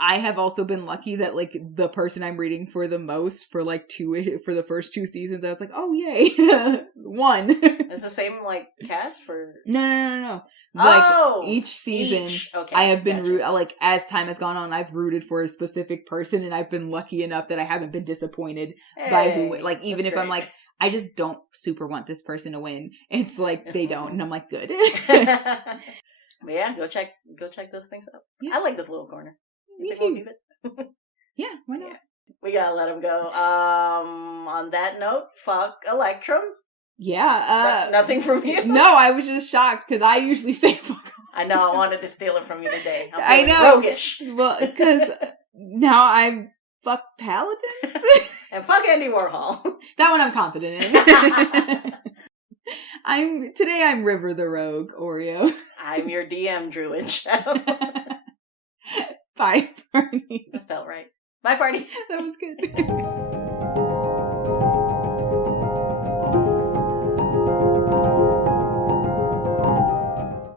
I have also been lucky that like the person I'm reading for the most for the first 2 seasons, I was like, oh yay, 1. It's the same like cast for no. Like each season, I have been like as time has gone on, I've rooted for a specific person, and I've been lucky enough that I haven't been disappointed by who. Like even if I'm like, I just don't super want this person to win, it's like they don't, and I'm like, good. But yeah, go check those things out. Yeah. I like this little corner. Me too. We'll keep it? Yeah, why not? Yeah. We gotta let him go. On that note, fuck Electrum. Yeah. Nothing from you? No, I was just shocked because I usually say fuck. I know, I wanted to steal it from you today. I know. Roguish. Well, because now I'm fuck Paladins. And fuck Andy Warhol. That one I'm confident in. I'm River the Rogue, Oreo. I'm your DM, Druid. Bye, Barney. That felt right. Bye, party. That was good.